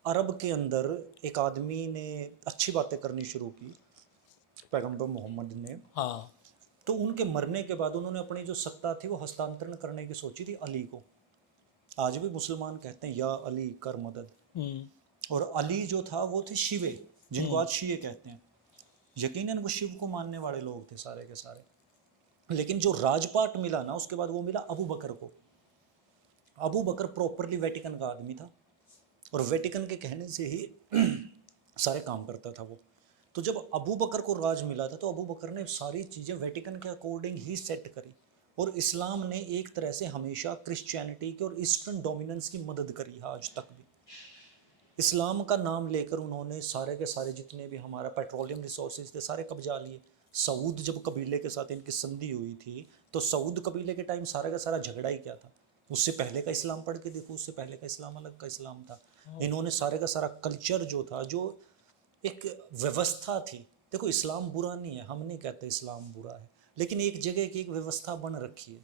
अरब के अंदर एक आदमी ने अच्छी बातें करनी शुरू की, पैगंबर मोहम्मद ने, हाँ, तो उनके मरने के बाद उन्होंने अपनी जो सत्ता थी वो हस्तांतरण करने की सोची थी अली को। आज भी मुसलमान कहते हैं या अली कर मदद। और अली जो था वो थे शिवे, जिनको आज शिये कहते हैं। यकीनन वो शिव को मानने वाले लोग थे सारे के सारे। लेकिन जो राजपाट मिला ना उसके बाद, वो मिला अबू बकर को। अबू बकर प्रॉपरली वेटिकन का आदमी था और वेटिकन के कहने से ही सारे काम करता था वो। तो तो जब अबू बकर को राज मिला था तो अबू बकर ने सारी चीज़ें वेटिकन के अकॉर्डिंग ही सेट करी, और इस्लाम ने एक तरह से हमेशा क्रिश्चियनिटी के और ईस्टर्न डोमिनेंस की मदद करी है आज तक भी। इस्लाम का नाम लेकर उन्होंने सारे के सारे जितने भी हमारा पेट्रोलियम रिसोर्सेज थे सारे कब्जा लिए। सऊद जब कबीले के साथ इनकी संधि हुई थी तो सऊद कबीले के टाइम सारा का सारा झगड़ा ही क्या था, उससे पहले का इस्लाम पढ़ के देखो, उससे पहले का इस्लाम अलग का इस्लाम था। इन्होंने सारे का सारा कल्चर जो था, जो एक व्यवस्था थी, देखो इस्लाम बुरा नहीं है, हम नहीं कहते इस्लाम बुरा है, लेकिन एक जगह की एक व्यवस्था बन रखी है।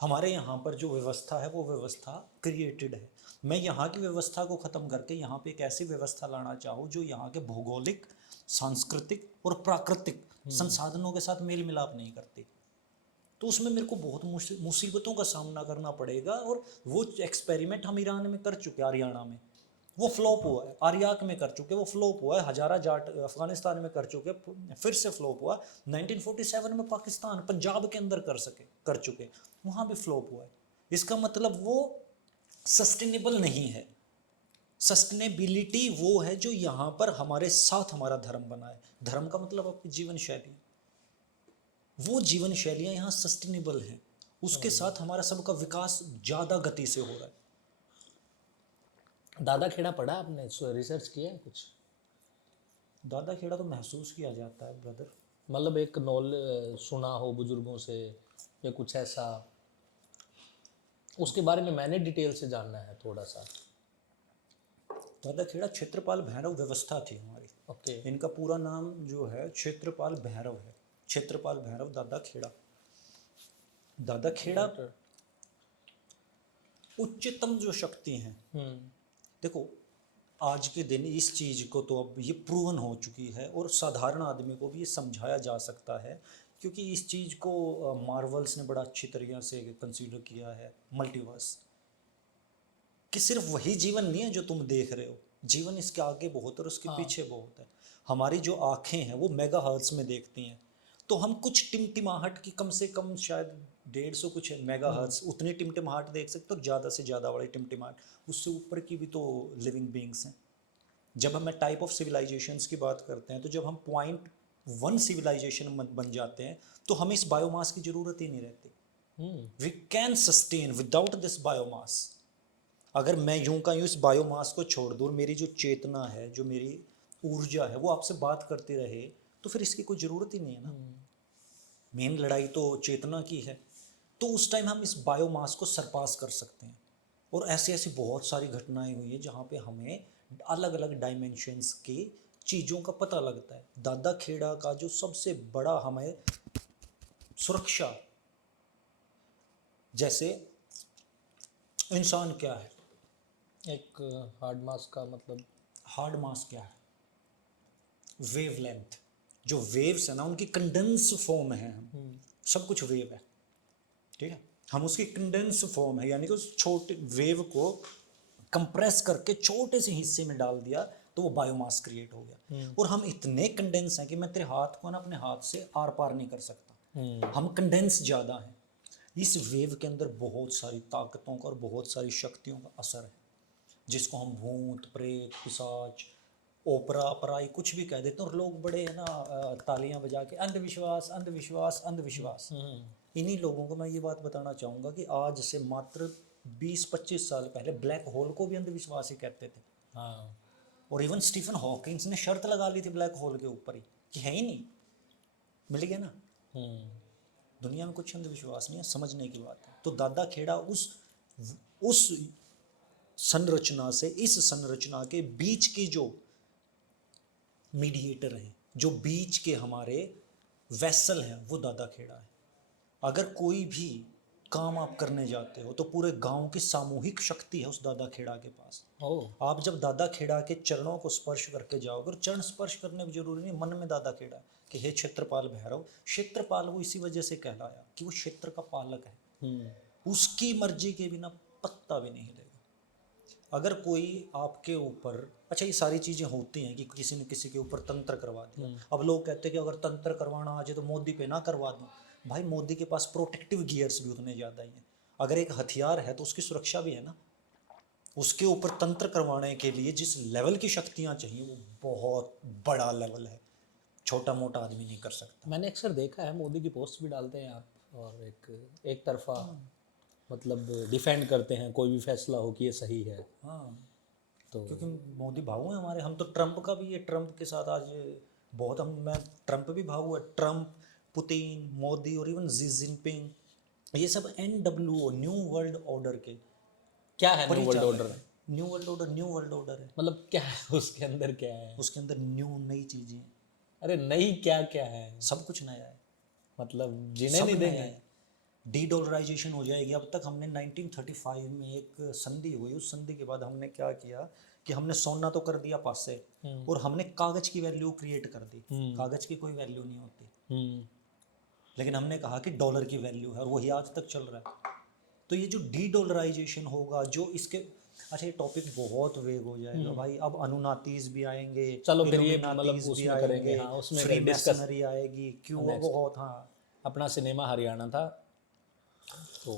हमारे यहाँ पर जो व्यवस्था है वो व्यवस्था क्रिएटेड है। मैं यहाँ की व्यवस्था को ख़त्म करके यहाँ पे एक ऐसी व्यवस्था लाना चाहूँ जो यहाँ के भौगोलिक, सांस्कृतिक और प्राकृतिक संसाधनों के साथ मेल मिलाप नहीं करती, तो उसमें मेरे को बहुत मुसीबतों का सामना करना पड़ेगा। और वो एक्सपेरिमेंट हम ईरान में कर चुके, हरियाणा में वो फ्लॉप हुआ है, आर्याक में कर चुके वो फ्लॉप हुआ है, हजारा जाट अफगानिस्तान में कर चुके फिर से फ्लॉप हुआ, 1947 में पाकिस्तान पंजाब के अंदर कर चुके, वहाँ भी फ्लॉप हुआ है। इसका मतलब वो सस्टेनेबल नहीं है। सस्टेनेबिलिटी वो है जो यहाँ पर हमारे साथ हमारा धर्म बना है। धर्म का मतलब आपकी जीवन शैली, वो जीवन शैलियाँ यहाँ सस्टेनेबल हैं, उसके साथ हमारा सबका विकास ज़्यादा गति से हो रहा है। दादा खेड़ा पढ़ा आपने, रिसर्च किया है कुछ? दादा खेड़ा तो महसूस किया जाता है ब्रदर, मतलब एक सुना हो बुजुर्गों से या कुछ ऐसा, उसके बारे में मैंने डिटेल से जानना है थोड़ा सा। दादा खेड़ा क्षेत्रपाल भैरव व्यवस्था थी हमारी। ओके। इनका पूरा नाम जो है क्षेत्रपाल भैरव है, क्षेत्रपाल भैरव दादा खेड़ा। दादा खेड़ा उच्चतम जो शक्ति हैं, देखो आज के दिन इस चीज़ को तो अब ये प्रूवन हो चुकी है और साधारण आदमी को भी ये समझाया जा सकता है, क्योंकि इस चीज़ को मार्वल्स ने बड़ा अच्छी तरीके से कंसीडर किया है, मल्टीवर्स, कि सिर्फ वही जीवन नहीं है जो तुम देख रहे हो, जीवन इसके आगे बहुत है और उसके पीछे बहुत है। हमारी जो आँखें हैं वो मेगा हर्ट्ज में देखती हैं, तो हम कुछ टिमटिमाहट की कम से कम शायद 150 कुछ मेगा हर्ट्ज उतनी टिमटिमाहट देख सकते हो, ज़्यादा से ज़्यादा वाली टिमटिमाहट, उससे ऊपर की भी तो लिविंग बींग्स हैं। जब हम टाइप ऑफ सिविलाइजेशंस की बात करते हैं तो जब हम 0.1 सिविलाइजेशन बन जाते हैं तो हमें इस बायोमास की ज़रूरत ही नहीं रहती। We can sustain without this biomass. अगर मैं यूं का यूं इस बायोमास को छोड़ दूँ, मेरी जो चेतना है, जो मेरी ऊर्जा है, वो आपसे बात करती रहे, तो फिर इसकी कोई ज़रूरत ही नहीं है ना। मेन लड़ाई तो चेतना की है, तो उस टाइम हम इस बायोमास को सरपास कर सकते हैं। और ऐसी ऐसी बहुत सारी घटनाएं हुई हैं जहाँ पे हमें अलग अलग डायमेंशंस की चीज़ों का पता लगता है। दादा खेड़ा का जो सबसे बड़ा हमें सुरक्षा, जैसे इंसान क्या है, एक हार्ड मास का मतलब, हार्ड मास क्या है, वेवलेंथ, जो वेव्स है ना उनकी कंडेंस फॉर्म है, हम सब कुछ वेव है, ठीक है, हम उसकी कंडेंस फॉर्म है, यानी कि उस छोटे वेव को कंप्रेस करके छोटे से हिस्से में डाल दिया तो वो बायोमास क्रिएट हो गया। और हम इतने कंडेंस हैं कि मैं तेरे हाथ को ना अपने हाथ से आर पार नहीं कर सकता, हम कंडेंस ज़्यादा हैं। इस वेव के अंदर बहुत सारी ताकतों का और बहुत सारी शक्तियों का असर है, जिसको हम भूत प्रेत पिशाच ओपरा पराई कुछ भी कह देते हैं, और लोग बड़े है ना तालियां बजा के अंधविश्वास अंधविश्वास अंधविश्वास। इन्हीं लोगों को मैं ये बात बताना चाहूँगा कि आज से मात्र 20-25 साल पहले ब्लैक होल को भी अंधविश्वास ही कहते थे। हाँ, और इवन स्टीफन हॉकिंस ने शर्त लगा ली थी ब्लैक होल के ऊपर ही कि है ही नहीं, मिल गया ना। दुनिया में कुछ अंधविश्वास नहीं है, समझने की बात है। तो दादा खेड़ा उस संरचना से इस संरचना के बीच की जो मीडिएटर हैं, जो बीच के हमारे वेसल हैं, वो दादा खेड़ा है। अगर कोई भी काम आप करने जाते हो तो पूरे गांव की सामूहिक शक्ति है उस दादा खेड़ा के पास। आप जब दादा खेड़ा के चरणों को स्पर्श करके जाओगे, और चरण स्पर्श करने में जरूरी नहीं, मन में दादा खेड़ा कि हे क्षेत्रपाल भैरव। क्षेत्रपाल वो इसी वजह से कहलाया कि वो क्षेत्र का पालक है, उसकी मर्जी के बिना पत्ता भी नहीं हिलेगा। अगर कोई आपके ऊपर, अच्छा ये सारी चीज़ें होती हैं कि किसी ने किसी के ऊपर तंत्र करवा दिया। अब लोग कहते हैं कि अगर तंत्र करवाना आ जाए तो मोदी पे ना करवा दूँ। भाई मोदी के पास प्रोटेक्टिव गियर्स भी उतने ज़्यादा ही हैं। अगर एक हथियार है तो उसकी सुरक्षा भी है ना। उसके ऊपर तंत्र करवाने के लिए जिस लेवल की शक्तियां चाहिए वो बहुत बड़ा लेवल है, छोटा मोटा आदमी नहीं कर सकता। मैंने अक्सर देखा है मोदी की पोस्ट भी डालते हैं आप, और एक तरफा मतलब डिफेंड करते हैं कोई भी फैसला हो कि ये सही है। हाँ, तो क्योंकि मोदी भाऊ हैं हमारे। हम तो ट्रम्प का भी, ये ट्रम्प के साथ आज बहुत हम, मैं ट्रम्प भी भाऊ है। ट्रम्प, पुतिन, मोदी और इवन जी जिनपिंग, ये सब NWO, न्यू वर्ल्ड ऑर्डर के क्या है न्यू वर्ल्ड परिचालक ऑर्डर? हैं। New world order, new world order है। मतलब क्या है उसके अंदर, क्या है? उसके अंदर न्यू, नई चीजें हैं। अरे नहीं, क्या क्या है? सब कुछ नया है, मतलब जिन्हें सब नहीं नया देंगे। है। डीडॉलराइजेशन हो जाएगी। अब तक हमने 1935 में एक संधि हुई, उस संधि के बाद हमने क्या किया कि हमने सोना तो कर दिया पासे, और हमने कागज की वैल्यू क्रिएट कर दी। कागज की कोई वैल्यू नहीं होती, लेकिन हमने कहा कि डॉलर की वैल्यू है, और वही आज तक चल रहा है। तो ये जो डीडॉलराइजेशन होगा, जो इसके, अच्छा ये टॉपिक बहुत वेग हो जाएगा भाई। अब अनुनातीज भी आएंगे, चलो फिर ये इल्यूमिनाटीज मतलब भी उसमें करेंगे, आएंगे, हाँ उसमें फ्री डिस्कस। मैसनरी आएगी, क्यों बहुत। हाँ, अपना सिनेमा हरियाणा था, तो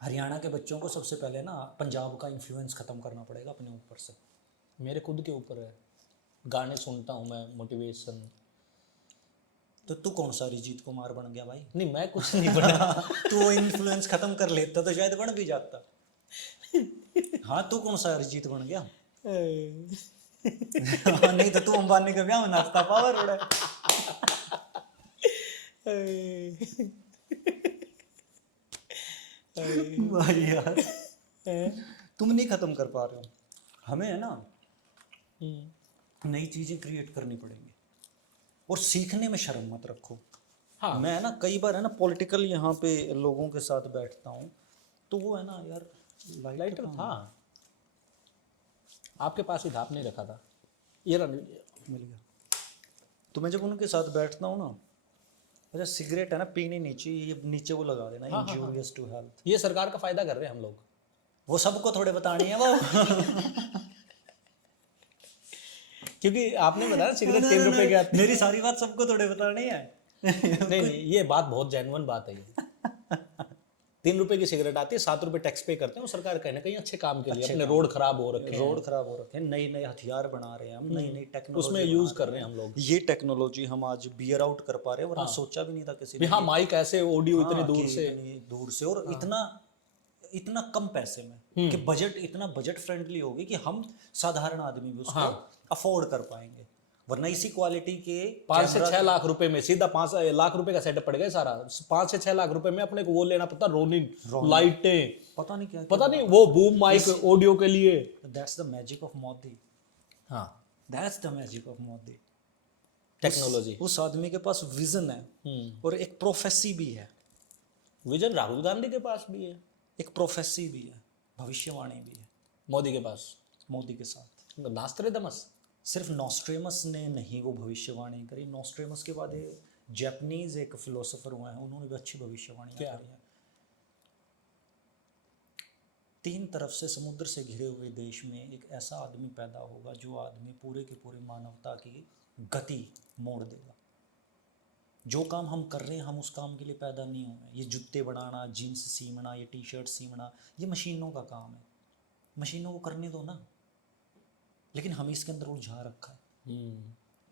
हरियाणा के बच्चों को सबसे पहले ना पंजाब का इन्फ्लुएंस खत्म करना पड़ेगा अपने ऊपर से। मेरे खुद के ऊपर है, गाने सुनता हूँ मैं, मोटिवेशन। तो तू कौन सा अरिजीत कुमार बन गया भाई? नहीं मैं कुछ नहीं बना। तू वो इन्फ्लुएंस खत्म कर लेता तो शायद बन भी जाता। हाँ, तू कौन सा अरिजीत बन गया? हाँ, नहीं तो तू अंबानी का ब्याह में नाचता पावर उड़ा। भाई यार, तुम नहीं खत्म कर पा रहे हो। हमें है ना नई चीजें क्रिएट करनी पड़ेंगी, और सीखने में शर्म मत रखो। हाँ। मैं है ना कई बार है ना पॉलिटिकल यहाँ पे लोगों के साथ बैठता हूँ, तो वो है ना यार, लाइटर था आपके पास ही था, आपने रखा था, ये रहा। मिल गया। तो मैं जब उनके साथ बैठता हूँ ना, अच्छा सिगरेट है ना पीनी नहीं चाहिए, ये नीचे वो लगा देना, इंजूरियस टू हेल्थ। ये सरकार का फायदा कर रहे हैं हम लोग। वो सबको थोड़े बतानी है वो। क्योंकि आपने बताया सिगरेट 3 रुपए के आती मेरी सारी बात सबको थोड़े बतानी है। नहीं नहीं, ये बात बहुत जेन्युइन बात है। ये 3 रुपए की सिगरेट आती है, 7 रुपए टैक्स पे करते हैं, वो सरकार कहीं ना कहीं अच्छे काम के लिए, अपने रोड खराब हो रखे हैं, रोड खराब हो रखे हैं, नए नए हथियार बना रहे हैं हम, नई नई टेक्नोलॉजी उसमें यूज कर रहे हैं हम लोग। ये टेक्नोलॉजी हम आज बियर आउट कर पा रहे हैं, वरना सोचा भी नहीं था किसी भी ने। हाँ, माइक ऐसे, ऑडियो इतनी दूर कि से, इतनी दूर से, और इतना इतना कम पैसे में कि बजट, इतना बजट फ्रेंडली होगी कि हम साधारण आदमी भी उसको अफोर्ड कर पाएंगे। वरना इसी क्वालिटी के 5 से 6 लाख रुपए में सीधा 5 लाख रुपए का सेटअप पड़ गया सारा। 5 से 6 लाख रुपए में अपने को वो लेना पड़ता, रोनिन लाइटें, पता नहीं क्या, पता नहीं वो बूम माइक ऑडियो के लिए। That's the magic of Modi. हाँ, that's the magic of Modi. Technology. उस आदमी के पास विजन है, और एक प्रोफेसी भी है। विजन राहुल गांधी के पास भी है, एक प्रोफेसी भी है, भविष्यवाणी भी है मोदी के पास। मोदी के साथ नास्ट्रेडमस। सिर्फ नॉस्ट्रेमस ने नहीं वो भविष्यवाणी करी, नॉस्ट्रेमस के बाद जैपनीज एक फिलोसोफर हुए हैं, उन्होंने भी अच्छी भविष्यवाणी करी है। 3 तरफ से समुद्र से घिरे हुए देश में एक ऐसा आदमी पैदा होगा, जो आदमी पूरे के पूरे मानवता की गति मोड़ देगा। जो काम हम कर रहे हैं, हम उस काम के लिए पैदा नहीं हुए। ये जूते बनाना, जीन्स सीमना, ये टी शर्ट सीमना, ये मशीनों का काम है। मशीनों को करने दो ना, लेकिन हम इसके अंदर उलझा रखा है।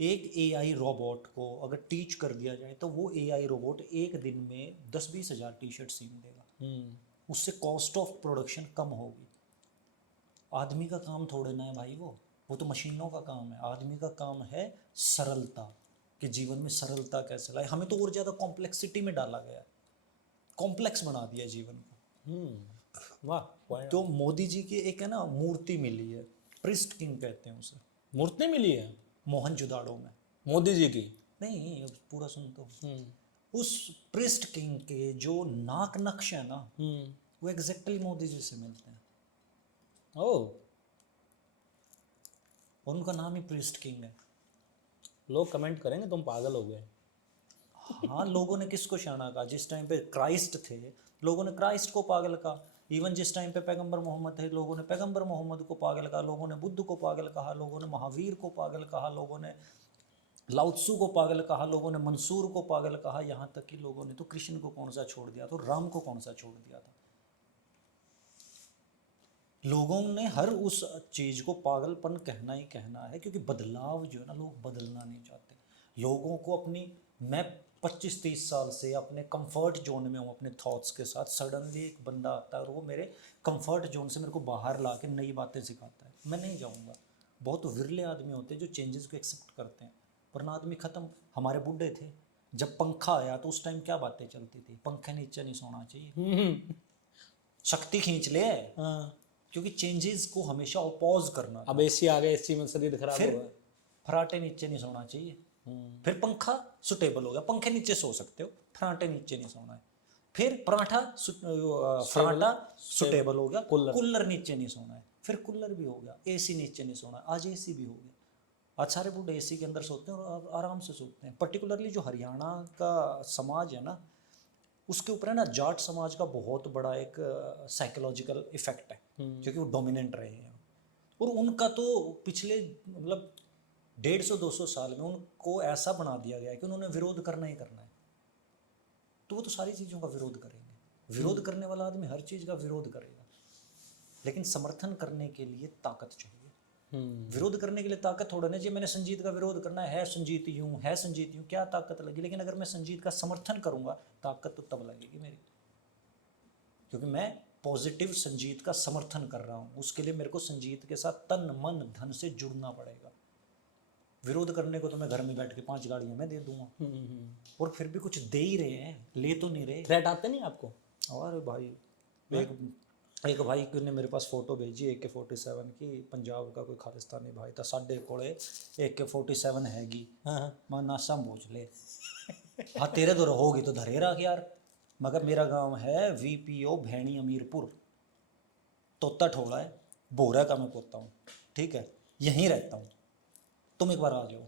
एक AI रोबोट को अगर टीच कर दिया जाए, तो वो AI रोबोट एक दिन में 10-20 हज़ार टी शर्ट सीम देगा। उससे कॉस्ट ऑफ प्रोडक्शन कम होगी। आदमी का काम थोड़े ना है भाई, वो तो मशीनों का काम है। आदमी का काम है सरलता, कि जीवन में सरलता कैसे लाए। हमें तो और ज़्यादा कॉम्प्लेक्सिटी में डाला गया है, कॉम्प्लेक्स बना दिया जीवन को। वाह। तो मोदी जी की एक है ना मूर्ति मिली है, प्रिस्ट किंग कहते हैं उसे। मूर्ति मिली है मोहनजोदाड़ो में मोदी जी की? नहीं, अब पूरा सुन तो। उस प्रिस्ट किंग के जो नाक नक्श है ना, वो एग्जैक्टली मोदी जी से मिलते हैं। ओह, और उनका नाम ही प्रिस्ट किंग है। लोग कमेंट करेंगे तुम पागल हो गए। हाँ, लोगों ने किसको शाना कहा? जिस टाइम पे क्राइस्ट थे, लोगों ने क्राइस्ट को पागल कहा। इवन जिस टाइम पे पैगंबर मोहम्मद थे, लोगों ने पैगंबर मोहम्मद को पागल कहा, लोगों ने बुद्ध को पागल कहा, लोगों ने महावीर को पागल कहा, लोगों ने लाउत्सु को पागल कहा, लोगों ने मंसूर को पागल कहा, यहाँ तक कि लोगों ने तो कृष्ण को कौन सा छोड़ दिया, तो राम को कौन सा छोड़ दिया था। लोगों ने हर उस चीज को पागलपन कहना ही कहना है, क्योंकि बदलाव जो है ना, लोग बदलना नहीं चाहते। लोगों को अपनी, मैं 25-30 साल से अपने कंफर्ट जोन में हूँ अपने थॉट्स के साथ, सडनली एक बंदा आता है और वो मेरे कंफर्ट जोन से मेरे को बाहर ला के नई बातें सिखाता है, मैं नहीं जाऊँगा। बहुत विरले आदमी होते हैं जो चेंजेस को एक्सेप्ट करते हैं, वरना आदमी ख़त्म। हमारे बूढ़े थे, जब पंखा आया तो उस टाइम क्या बातें चलती थी, पंखे नीचे नहीं सोना चाहिए, शक्ति खींच ले, हाँ। क्योंकि चेंजेस को हमेशा अपोज करना। अब एसी आ गया, एसी में शरीर खराब फिर हो गया। फराटे नीचे नहीं सोना चाहिए, फिर पंखा सुटेबल हो गया, पंखे नीचे सो सकते हो, फराटे नीचे नहीं सोना है। फिर पराठा फराटा सुटेबल हो गया, कूलर नीचे नहीं सोना है, फिर कूलर भी हो गया, एसी नीचे नहीं सोना है, आज एसी भी हो गया। आज सारे बूढ़े एसी के अंदर सोते हैं और आराम से सोते हैं। पर्टिकुलरली जो हरियाणा का समाज है ना, उसके ऊपर है ना जाट समाज का बहुत बड़ा एक साइकोलॉजिकल इफेक्ट है, क्योंकि वो डोमिनेंट रहे हैं। और उनका तो पिछले मतलब 150-200 साल में उनको ऐसा बना दिया गया है कि उन्होंने विरोध करना ही करना है, तो वो तो सारी चीज़ों का विरोध करेंगे। विरोध करने वाला आदमी हर चीज़ का विरोध करेगा, लेकिन समर्थन करने के लिए ताकत चाहिए। विरोध करने के लिए ताकत थोड़ा नहीं चाहिए। मैंने संजीत का विरोध करना है संजीत यूं है, संजीत यूं, क्या ताकत लगी? लेकिन अगर मैं संजीत का समर्थन करूंगा, ताकत तो तब लगेगी मेरी, क्योंकि मैं पॉजिटिव संजीत का समर्थन कर रहा हूँ। उसके लिए मेरे को संजीत के साथ तन मन धन से जुड़ना पड़ेगा। विरोध करने को तो मैं घर में बैठ के 5 गाड़ियां मैं दे दूंगा, और फिर भी कुछ दे ही रहे हैं, ले तो नहीं रहे। थ्रेट आते नहीं आपको? और भाई एक भाई ने मेरे पास फोटो भेजी AK-47 की, पंजाब का कोई खालिस्तानी भाई था, साढ़े कोले AK-47 हैगी, मैं नासा बोझ ले हाँ तेरे तो होगी तो धरे रख यार, मगर मेरा गांव है VPO भैणी अमीरपुर, तोता ठोड़ा है, बोरा का मैं पोता हूँ, ठीक है, यहीं रहता हूँ, तुम एक बार आ जाओ।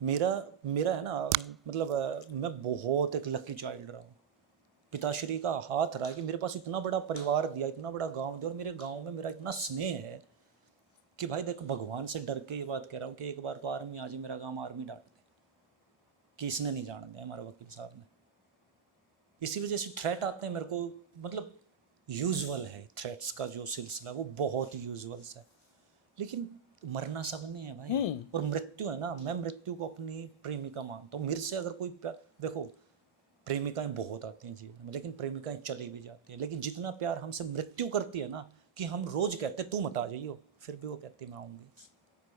मेरा है ना, मतलब मैं बहुत एक लकी चाइल्ड रहा हूँ। पिताश्री का हाथ रहा है कि मेरे पास इतना बड़ा परिवार दिया, इतना बड़ा गांव दिया, और मेरे गांव में मेरा इतना स्नेह है कि भाई देखो, भगवान से डर के ये बात कह रहा हूँ कि एक बार तो आर्मी आ जाए मेरा गांव, आर्मी डांट दे कि इसने नहीं जाने दिया, हमारे वकील साहब ने। इसी वजह से थ्रेट आते हैं मेरे को, मतलब यूजुअल है थ्रेट्स का जो सिलसिला, वो बहुत यूजुअल सा है। लेकिन मरना सबने है भाई, और मृत्यु है ना, मैं मृत्यु को अपनी प्रेमिका मानता हूँ। मेरे से अगर कोई देखो, प्रेमिकाएं बहुत आती हैं जीवन में, लेकिन प्रेमिकाएं चली भी जाती है। लेकिन जितना प्यार हमसे मृत्यु करती है ना, कि हम रोज कहते तू मत आ जाइयो, फिर भी वो कहती मैं आऊँगी,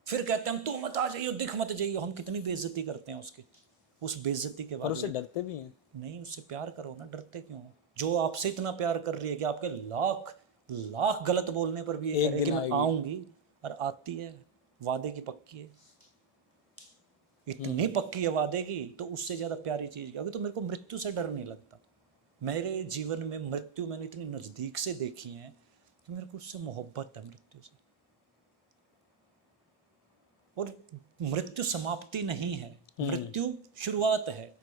फिर कहते हम तू मत आ जाइयो, दिख मत जाइयो, हम कितनी बेइज्जती करते हैं उसकी। उस बेइज्जती के बाद उससे डरते भी हैं? नहीं, उससे प्यार करो ना, डरते क्यों हो? जो आपसे इतना प्यार कर रही है कि आपके लाख गलत बोलने पर भी ये कह रही है कि मैं आऊँगी, और आती है, वादे की पक्की है, इतनी पक्की है वादे की, तो उससे ज़्यादा प्यारी चीज़ क्या होगी? तो मेरे को मृत्यु से डर नहीं लगता। मेरे जीवन में मृत्यु मैंने इतनी नज़दीक से देखी है कि मेरे को उससे मोहब्बत है, मृत्यु से। और मृत्यु समाप्ति नहीं है, मृत्यु शुरुआत है।